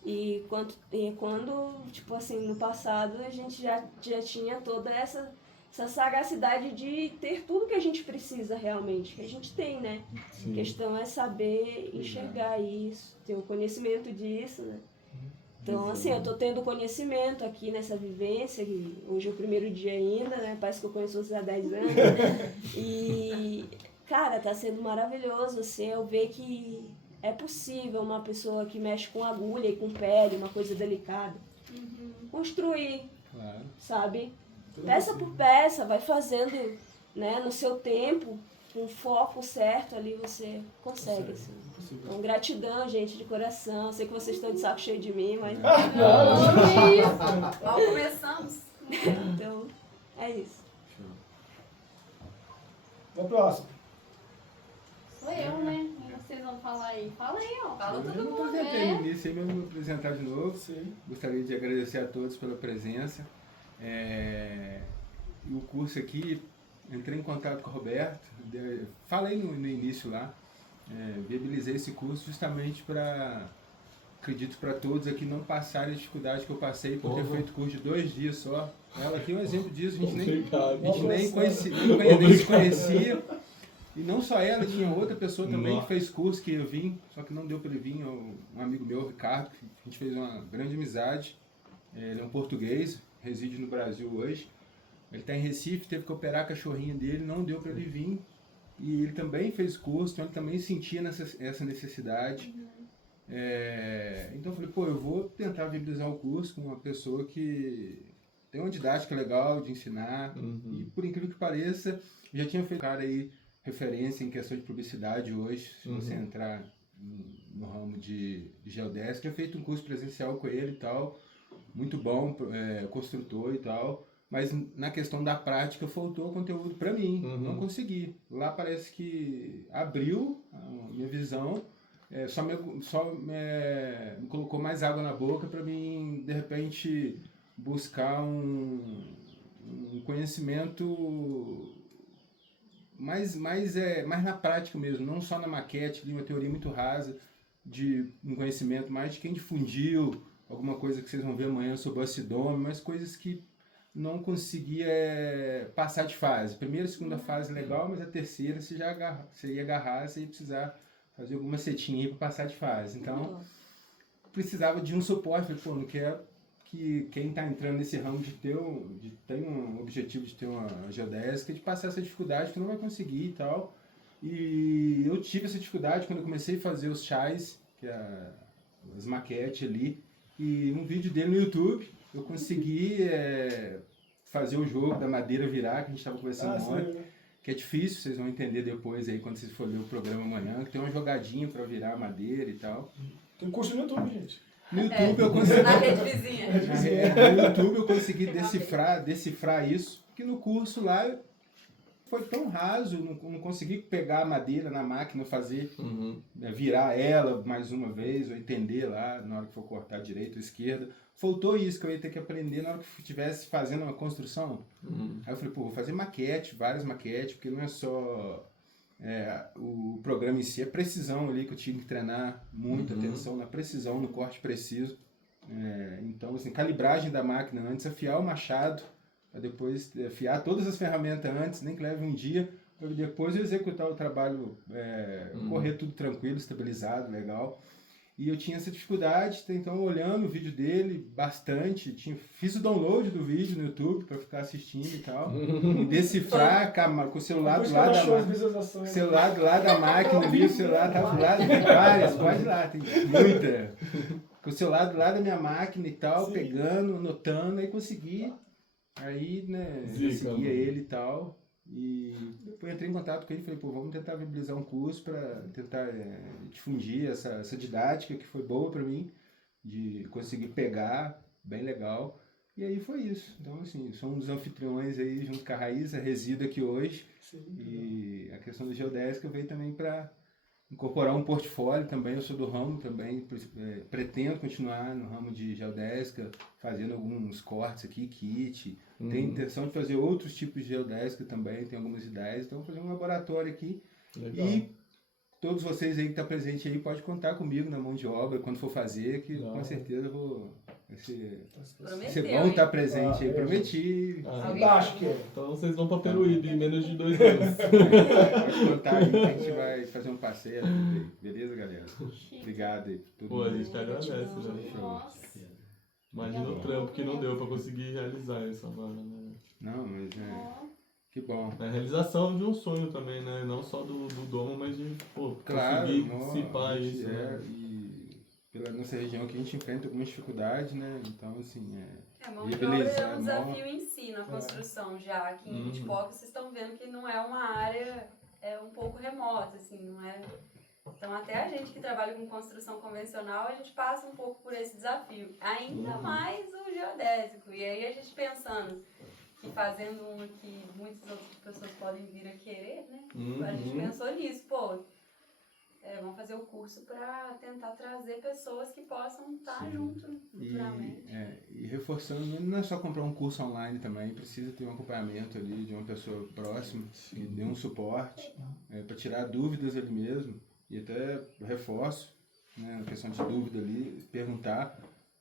E quando, tipo assim, no passado a gente já tinha toda essa sagacidade de ter tudo que a gente precisa realmente, que a gente tem, né? Sim. A questão é saber enxergar isso, ter o conhecimento disso, né? Então, assim, eu tô tendo conhecimento aqui nessa vivência, que hoje é o primeiro dia ainda, né? Parece que eu conheço vocês há 10 anos. E, cara, tá sendo maravilhoso, assim, eu ver que é possível uma pessoa que mexe com agulha e com pele, uma coisa delicada, construir, sabe? Peça por peça, vai fazendo, né, no seu tempo, com foco certo ali, você consegue, assim. Então, gratidão, gente, de coração. Sei que vocês estão de saco cheio de mim, mas... Mal começamos. Então, é isso. Vamos pro próximo. Sou eu, né? E vocês vão falar aí. Fala aí, ó. Fala todo Eu não mundo. apresentei no início, aí, mas eu vou apresentar de novo. Gostaria de agradecer a todos pela presença. O curso aqui, entrei em contato com o Roberto, falei no início lá, viabilizei esse curso justamente para, acredito, para todos aqui não passarem a dificuldade que eu passei por ter feito curso de 2 dias só. Ela aqui é um exemplo disso, a gente nem se conhecia. E não só ela, tinha outra pessoa também que fez curso que eu vim, só que não deu para ele vir, um amigo meu, Ricardo, que a gente fez uma grande amizade. Ele é um português, reside no Brasil hoje. Ele está em Recife, teve que operar a cachorrinha dele, não deu para ele vir. E ele também fez curso, então ele também sentia essa necessidade. Então eu falei, eu vou tentar viabilizar o curso com uma pessoa que tem uma didática legal de ensinar. E por incrível que pareça, já tinha feito cara aí referência em questão de publicidade hoje, se você entrar no ramo de geodésia. Tinha feito um curso presencial com ele e tal, muito bom, construtor e tal. Mas na questão da prática faltou conteúdo para mim, não consegui. Lá parece que abriu a minha visão, só me colocou mais água na boca para mim, de repente, buscar um conhecimento mais na prática mesmo, não só na maquete, uma teoria muito rasa, de um conhecimento mais de quem difundiu, alguma coisa que vocês vão ver amanhã sobre o acidome, mas coisas que não conseguia passar de fase. Primeira e segunda fase legal, mas a terceira você ia agarrar, você ia precisar fazer alguma setinha aí para passar de fase. Então, precisava de um suporte. Falei, não quero que quem está entrando nesse ramo tem um objetivo de ter uma geodésica, de passar essa dificuldade que não vai conseguir e tal. E eu tive essa dificuldade quando eu comecei a fazer os chais, que é as maquetes ali, e um vídeo dele no YouTube, eu consegui fazer o jogo da madeira virar, que a gente estava conversando ontem, que é difícil, vocês vão entender depois aí, quando vocês forem ler o programa amanhã, que tem uma jogadinha para virar a madeira e tal. Tem um curso no YouTube, gente. No YouTube eu consegui... Na rede vizinha. No YouTube eu consegui decifrar isso, porque no curso lá foi tão raso, não consegui pegar a madeira na máquina, fazer, virar ela mais uma vez, ou entender lá na hora que for cortar direita ou esquerda. Faltou isso que eu ia ter que aprender na hora que estivesse fazendo uma construção. Aí eu falei, vou fazer maquete, várias maquetes, porque não é só o programa em si, é precisão ali, que eu tinha que treinar muita atenção na precisão, no corte preciso. Então, assim, calibragem da máquina, antes afiar o machado para depois afiar todas as ferramentas antes, nem que leve um dia, para depois eu executar o trabalho, correr tudo tranquilo, estabilizado, legal. E eu tinha essa dificuldade, então olhando o vídeo dele bastante, fiz o download do vídeo no YouTube para ficar assistindo e tal, e decifrar com o celular do lado da máquina ali, o celular tá do lado, tem várias, pode ir lá, tem muita. Com o celular do lado da minha máquina e tal, sim, pegando, anotando, aí consegui, aí, né, eu seguia ele e tal. E depois entrei em contato com ele e falei, pô, vamos tentar viabilizar um curso para tentar difundir essa didática que foi boa para mim, de conseguir pegar, bem legal. E aí foi isso. Então, assim, sou um dos anfitriões aí, junto com a Raíssa, resido aqui hoje. Sim, e a questão do Geodésica veio também para incorporar um portfólio também. Eu sou do ramo também, pretendo continuar no ramo de geodésica, fazendo alguns cortes aqui, kit. Tenho intenção de fazer outros tipos de geodésica também, tenho algumas ideias. Então, vou fazer um laboratório aqui. Legal. E todos vocês aí que estão presentes aí, podem contar comigo na mão de obra quando for fazer, que com certeza eu vou... Vai ser bom estar presente aí, prometi. Acho que então vocês vão para Peruíbe em menos de 2 anos. Pode contar aí que a gente vai fazer um passeio. Beleza, galera? Obrigado aí. Pô, a gente que agradece, né? Nossa. Imagina o trampo que não deu para conseguir realizar isso agora, né? Não, mas que bom. É a realização de um sonho também, né? Não só do domo, mas de conseguir dissipar isso. Né? E pela nossa região que a gente enfrenta algumas dificuldades, né? Então, assim, mão de obra é um desafio em si na construção já. Aqui em Bitipoca, vocês estão vendo que não é uma área um pouco remota, assim, não é... Então, até a gente que trabalha com construção convencional, a gente passa um pouco por esse desafio. Ainda mais o geodésico. E aí a gente pensando que fazendo uma que muitas outras pessoas podem vir a querer, né? A gente pensou nisso, pô... vamos fazer o curso para tentar trazer pessoas que possam estar junto futuramente. E reforçando, não é só comprar um curso online também, precisa ter um acompanhamento ali de uma pessoa próxima, que dê um suporte, para tirar dúvidas ali mesmo, e até reforço, né, na questão de dúvida ali, perguntar,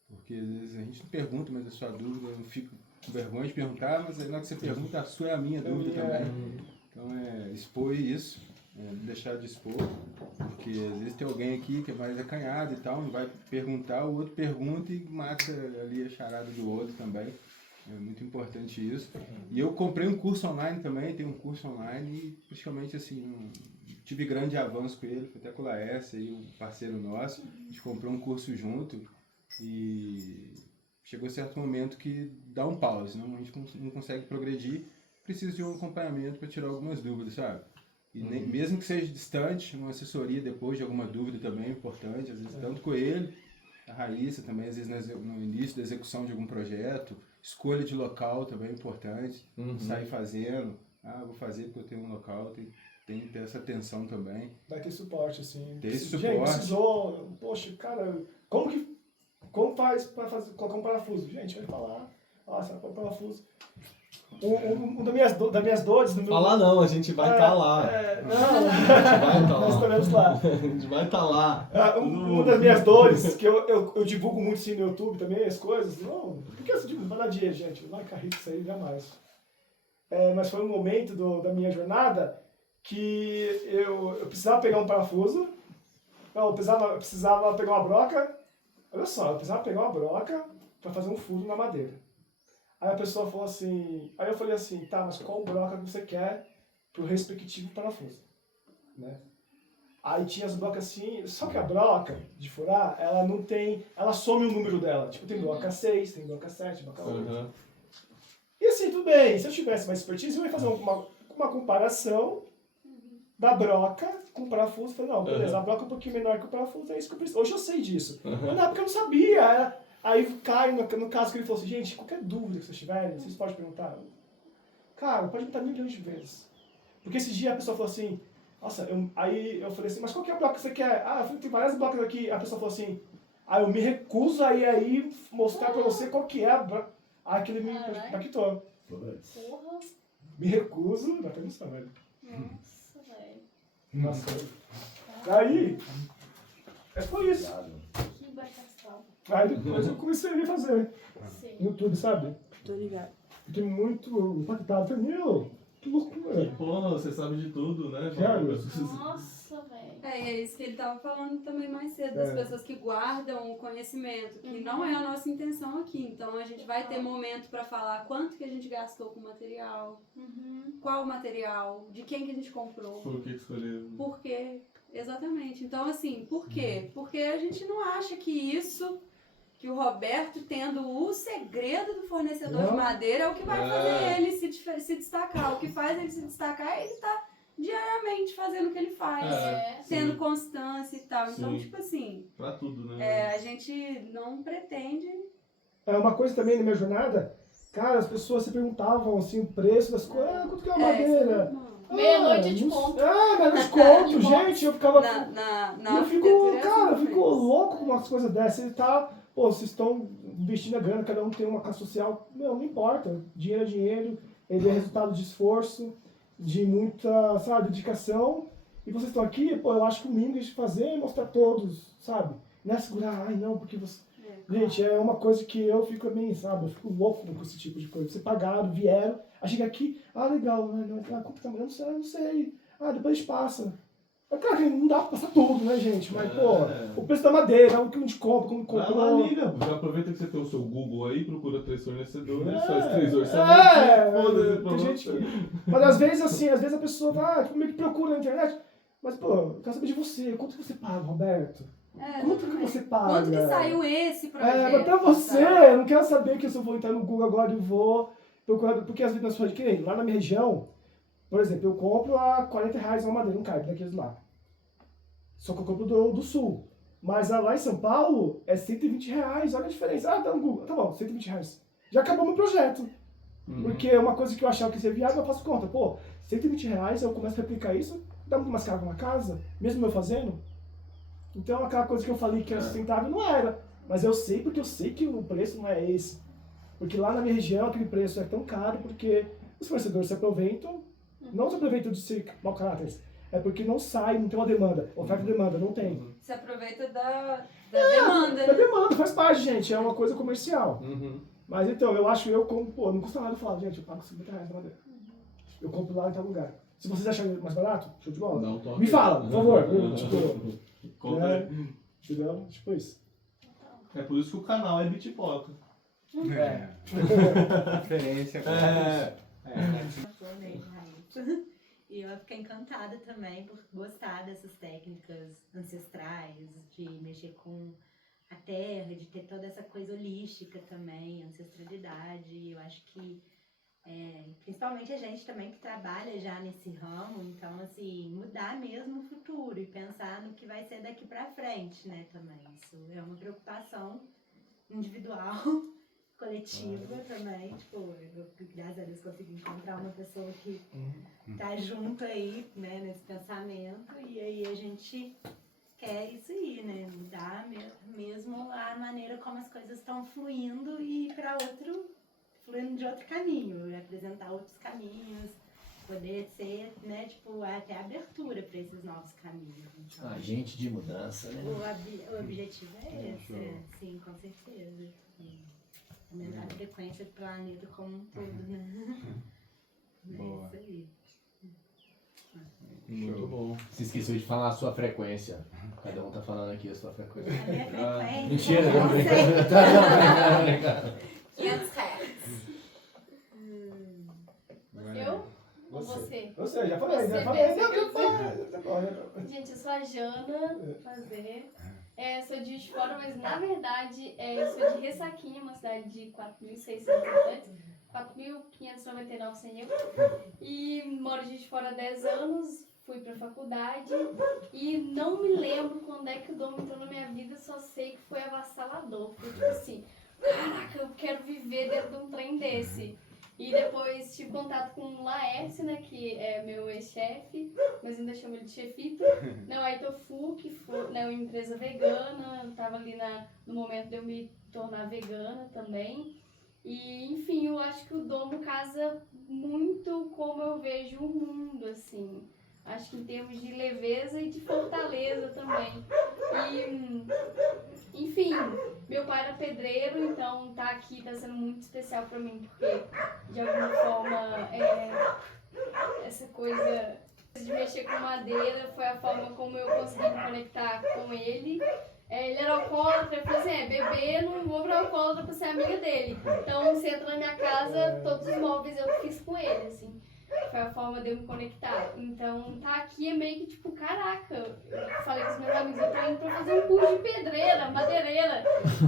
porque às vezes a gente não pergunta, mas a sua dúvida, eu não fico com vergonha de perguntar, mas aí na hora que você pergunta, a sua é a minha dúvida também. Então, expor isso. Não deixar de expor, porque às vezes tem alguém aqui que é mais acanhado e tal, não vai perguntar, o outro pergunta e mata ali a charada do outro também. É muito importante isso. E eu comprei um curso online também, tenho um curso online e praticamente assim, tive grande avanço com ele, foi até com o Laércio, aí, um parceiro nosso, a gente comprou um curso junto e chegou um certo momento que dá um pause, não? A gente não consegue progredir, precisa de um acompanhamento para tirar algumas dúvidas, sabe? E mesmo que seja distante, uma assessoria depois de alguma dúvida também é importante, às vezes tanto com ele, a Raíssa também, às vezes no início da execução de algum projeto, escolha de local também é importante, sair fazendo, vou fazer porque eu tenho um local, tem que ter essa atenção também. Vai ter suporte, assim. Ter esse suporte. Gente, precisou, poxa, cara, como faz para colocar um parafuso? Gente, vai falar, você vai pôr um parafuso. Das minhas dores... Falar não, a gente vai estar lá. Nós estaremos lá. A gente vai estar lá. Uma das minhas dores, que eu divulgo muito sim no YouTube também, as coisas. Não, porque assim, não vai dar dinheiro, gente. Não vai ficar rico isso aí, jamais. Mas foi um momento da minha jornada que eu precisava pegar um parafuso. Não, eu precisava pegar uma broca. Olha só, eu precisava pegar uma broca para fazer um furo na madeira. Aí a pessoa falou assim, aí eu falei assim, tá, mas qual broca que você quer pro respectivo parafuso, né? Aí tinha as brocas assim, só que a broca de furar, ela some o número dela, tipo, tem broca 6, tem broca 7, broca 8. E assim, tudo bem, se eu tivesse mais expertise, eu ia fazer uma comparação da broca com o parafuso, falei, não, beleza, a broca é um pouquinho menor que o parafuso, é isso que eu preciso. Hoje eu sei disso, mas na época eu não sabia, aí cai no caso que ele falou assim, gente, qualquer dúvida que vocês tiverem, vocês podem perguntar. Cara, pode perguntar milhões de vezes. Porque esse dia a pessoa falou assim, nossa, aí eu falei assim, mas qual que é a bloca que você quer? Eu falei, tem várias blocas aqui. A pessoa falou assim, eu me recuso a ir aí mostrar pra você qual que é a bloca. Aí que ele me impactou. Porra. Me recuso, dá até noção, velho. Nossa, velho. Nossa. Aí, foi isso. Que baixação. Aí depois eu comecei a fazer Sim. no YouTube, sabe? Tô ligado. fiquei muito impactado. Falei, meu, que loucura. Porra, você sabe de tudo, né? Sério? Nossa, velho. E é isso que ele estava falando também mais cedo, das pessoas que guardam o conhecimento, que não é a nossa intenção aqui. Então a gente vai ter momento para falar quanto que a gente gastou com material, qual material, de quem que a gente comprou, Por que escolheu? por quê. Exatamente. Então, assim, por quê? Porque a gente não acha que isso, que o Roberto tendo o segredo do fornecedor de madeira é o que vai fazer ele se destacar. O que faz ele se destacar é ele estar diariamente fazendo o que ele faz, tendo constância e tal. Então, Sim. tipo assim, Pra tudo, né? a gente não pretende... Uma coisa também na minha jornada, cara, as pessoas se perguntavam assim, o preço das coisas, quanto que é uma madeira? Meia-noite de conto. Meia-noite de conto, gente, eu ficava... Na eu fico, cara, eu fico louco com umas coisas dessas. Ele tá, pô, vocês estão investindo a grana, cada um tem uma classe social, não importa. Dinheiro é dinheiro, ele é resultado de esforço, de muita, sabe, dedicação. E vocês estão aqui, pô, eu acho que o mínimo que a gente fazer é mostrar todos, sabe? Não é segurar, ai não, porque você... Gente, é uma coisa que eu fico bem, sabe? Eu fico louco com esse tipo de coisa. Vocês pagaram, vieram, aí chega aqui, legal, quanto tamanho? Eu não sei. Depois a gente passa. Mas, cara, não dá pra passar tudo, né, gente? Mas, pô, o preço da madeira, o que a gente compra, como Vai comprou. lá, liga. Já aproveita que você tem o seu Google aí, procura 3 fornecedores, faz 3 orçamentos. Foda-se, tem gente que... Mas às vezes, assim, às vezes a pessoa vai, meio que procura na internet. Mas, pô, eu quero saber de você. Quanto que você paga, Roberto? Quanto que você paga? Quanto que saiu esse projeto? Mas pra você, eu não quero saber que se eu vou entrar no Google agora e vou procurar, porque às vezes nós falamos de quem? Lá na minha região, por exemplo, eu compro a R$40 uma madeira, um carpe daqueles lá. Só que eu compro do sul. Mas lá em São Paulo é R$120, olha a diferença. Tá no Google, tá bom, R$120. Já acabou meu projeto. Porque uma coisa que eu achava que ia ser viável, eu faço conta. Pô, R$120, eu começo a replicar isso, dá muito mais caro uma casa, mesmo eu fazendo. Então aquela coisa que eu falei que era sustentável não era. Mas eu sei porque eu sei que o preço não é esse. Porque lá na minha região aquele preço é tão caro porque os fornecedores se aproveitam, não se aproveitam de ser mau caráter, é porque não sai, não tem uma demanda. Oferta e demanda, não tem. Se aproveita da demanda. Da demanda, faz parte, gente, é uma coisa comercial. Mas então, eu acho como, pô, não custa nada falar, gente, eu pago R$50 na madeira. Eu compro lá em tal lugar. Se vocês acharem mais barato, show de bola. Me fala, por favor. Entendeu? Tipo isso. É por isso que o canal é Bitpoca. Referência. E eu fiquei encantada também por gostar dessas técnicas ancestrais, de mexer com a terra, de ter toda essa coisa holística também, ancestralidade. Eu acho que principalmente a gente também que trabalha já nesse ramo, então assim, mudar mesmo o futuro e pensar no que vai ser daqui pra frente, né, também. Isso é uma preocupação individual, coletiva também, tipo, eu graças a Deus consegui encontrar uma pessoa que tá junto aí, né, nesse pensamento, e aí a gente quer isso aí, né, mudar mesmo a maneira como as coisas estão fluindo e para fluindo de outro caminho, apresentar outros caminhos, poder ser, né, tipo, até abertura para esses novos caminhos. Então, Agente de mudança, né? o objetivo é esse, sim, com certeza. Aumentar a frequência do planeta como um todo, né? Boa. É isso aí. Muito bom. Você esqueceu de falar a sua frequência. Cada um tá falando aqui a sua frequência. A minha frequência. Mentira, não não, sei. brincadeira. 500 Hz. Eu? Ou você? Você, já falei. Você Já falei. mesmo, Não, eu já falei. Gente, eu sou a Jana Fazer. Sou de Juiz de Fora, mas na verdade eu sou de Ressaquinha, uma cidade de 4.600 habitantes. 4.599 sem eu. E moro de Juiz de Fora há 10 anos, fui pra faculdade e não me lembro quando é que o Dom entrou na minha vida, só sei que foi avassalador. Foi tipo assim, caraca, eu quero viver dentro de um trem desse. E depois tive contato com o Laércio, né, que é meu ex-chefe, mas ainda chamo ele de chefito. Não, a Itofu, que foi uma empresa vegana, tava ali no momento de eu me tornar vegana também. E, enfim, eu acho que o Domo casa muito como eu vejo o mundo, assim. Acho que em termos de leveza e de fortaleza também. E, enfim, meu pai era pedreiro, então tá aqui tá sendo muito especial pra mim, porque de alguma forma essa coisa de mexer com madeira foi a forma como eu consegui me conectar com ele. Ele era alcoólatra, eu falei assim, beber, não vou virar alcoólatra pra ser amiga dele. Então, você entra na minha casa, todos os móveis eu fiz com ele, assim. Foi a forma de eu me conectar. Então, tá aqui é meio que tipo, caraca, eu falei com os meus amigos, eu tô indo pra fazer um curso de pedreira, madeireira.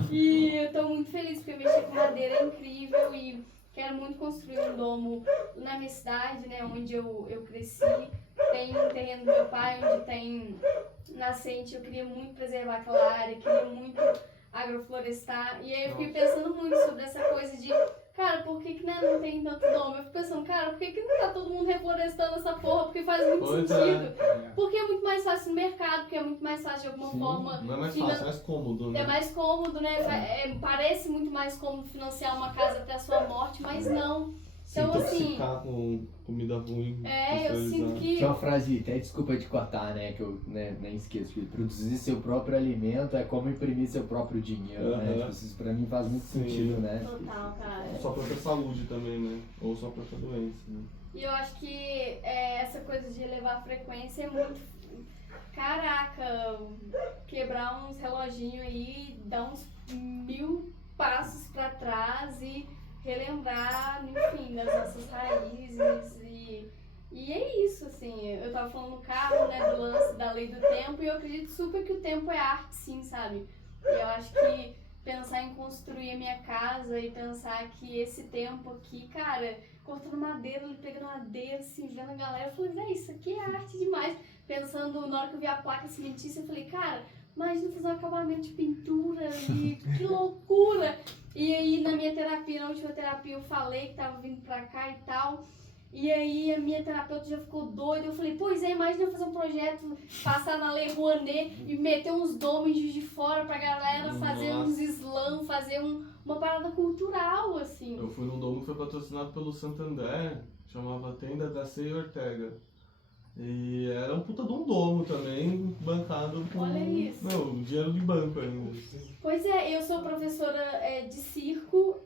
E eu tô muito feliz, porque mexer com madeira é incrível e quero muito construir um domo na minha cidade, né, onde eu cresci. Tem um terreno do meu pai, onde tem nascente, eu queria muito preservar aquela área, queria muito agroflorestar. E aí eu fiquei pensando muito sobre essa coisa de, cara, por que né, não tem tanto domo? Eu fico pensando, cara, por que não tá todo mundo reflorestando essa porra? Porque faz muito sentido. Porque é muito mais fácil no mercado, porque é muito mais fácil de alguma forma. Não é mais fácil, é mais cômodo, né? É mais cômodo, né? Parece muito mais cômodo financiar uma casa até a sua morte, mas não. Então, assim. Com comida ruim. Eu sinto que. Tinha uma frase, até desculpa te cortar, né? Que eu nem esqueço. Que produzir seu próprio alimento é como imprimir seu próprio dinheiro, né? Tipo, isso pra mim faz muito sentido, né? Total, cara. Sua própria saúde também, né? Ou sua própria doença, né? E eu acho que essa coisa de elevar a frequência é muito. Caraca, quebrar uns reloginhos aí, dar uns 1000 passos pra trás e relembrar, enfim, das nossas raízes e é isso, assim, eu tava falando no carro, né, do lance da lei do tempo e eu acredito super que o tempo é arte, sim, sabe? E eu acho que pensar em construir a minha casa e pensar que esse tempo aqui, cara, cortando madeira, pegando madeira, assim, vendo a galera, eu falei, véi, isso aqui é arte demais. Pensando, na hora que eu vi a placa cimentícia, eu falei, cara, imagina fazer um acabamento de pintura e que loucura! E aí na minha terapia, na última terapia, eu falei que tava vindo pra cá e tal. E aí a minha terapeuta já ficou doida. Eu falei, pois é, imagina eu fazer um projeto, passar na Lei Rouanet e meter uns domos de fora pra galera, fazer uns slam, fazer uma parada cultural, assim. Eu fui num domo que foi patrocinado pelo Santander, chamava Tenda Garcia Ortega. E era um puta de um domo também, bancado com dinheiro de banco ainda. Pois é, eu sou professora de circo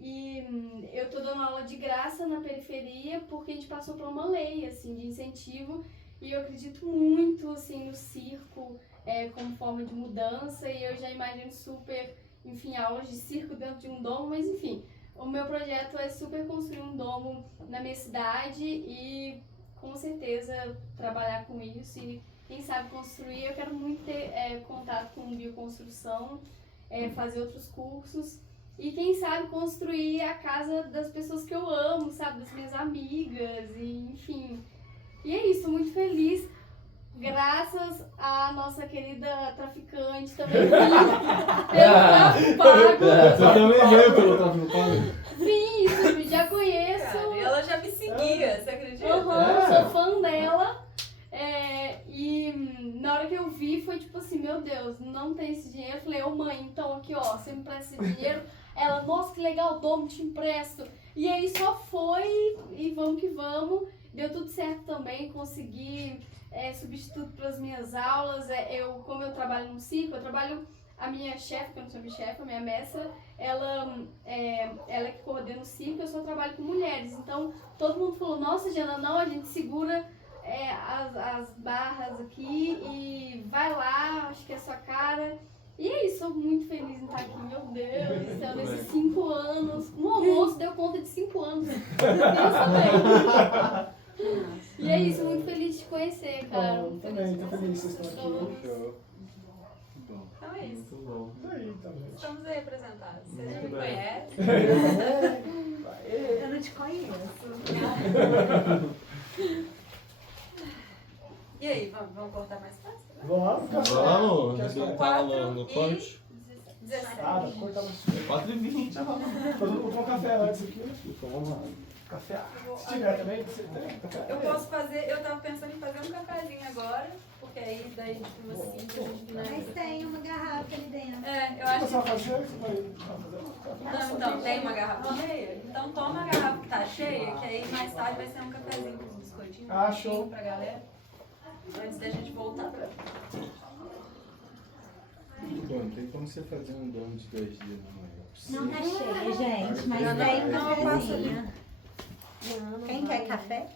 e eu tô dando aula de graça na periferia porque a gente passou por uma lei assim, de incentivo e eu acredito muito assim, no circo como forma de mudança e eu já imagino super, enfim, aulas de circo dentro de um domo, mas enfim, o meu projeto é super construir um domo na minha cidade e com certeza trabalhar com isso e quem sabe construir. Eu quero muito ter contato com bioconstrução, fazer outros cursos e quem sabe construir a casa das pessoas que eu amo, sabe, das minhas amigas e enfim. E é isso, muito feliz. Graças à nossa querida traficante também pelo tráfico pago. Você também veio pelo tráfico pago? Sim, já conheço. Cara, ela já me seguia, você acredita? Sou fã dela. E na hora que eu vi, foi tipo assim, meu Deus, não tem esse dinheiro. Eu falei, ô mãe, então aqui ó, você me empresta esse dinheiro? Ela, nossa, que legal, domo, te empresto. E aí só foi e vamos que vamos. Deu tudo certo também, consegui substituto para as minhas aulas. Como eu trabalho no circo, a minha chefe, que eu não sou minha chefe, a minha mestra, ela que coordena o circo, eu só trabalho com mulheres. Então todo mundo falou, nossa, Jana, não, a gente segura as barras aqui e vai lá, acho que é a sua cara. E é isso, sou muito feliz em estar aqui, meu Deus do céu, nesses 5 anos. Um almoço deu conta de 5 anos. E é isso, muito feliz de te conhecer, cara. Bom, também, tô feliz que vocês estão aqui. Então é isso. Muito bom. Aí, então, gente. Estamos aí apresentados. Você já me conhece? Eu não te conheço. E aí, vamos cortar mais fácil? Vamos lá? Vamos, Quer já que- tá no corte. 17. Ah, dá pra cortar mais. 4h20. Todo mundo tomar café antes aqui. Vamos lá. Café. Se tiver também, você tem café. Eu posso fazer, eu tava pensando em fazer um cafezinho agora, porque aí daí a gente tem uma cinta, a gente Mas finaliza. tem uma garrafa ali dentro. Eu acho Você vai que... fazer? Você vai fazer? Não, então, tem uma garrafa cheia? Então toma a garrafa que tá cheia, que aí mais tarde vai ser um cafezinho com os biscoitos. noitinho, Ah, show. pra galera. Antes da gente voltar pra... Não tem como você fazer um domo de 2 dias, não. Não tá cheia, gente, mas Não, tem não, um não, cafezinho. Não, não Quem vai. quer café?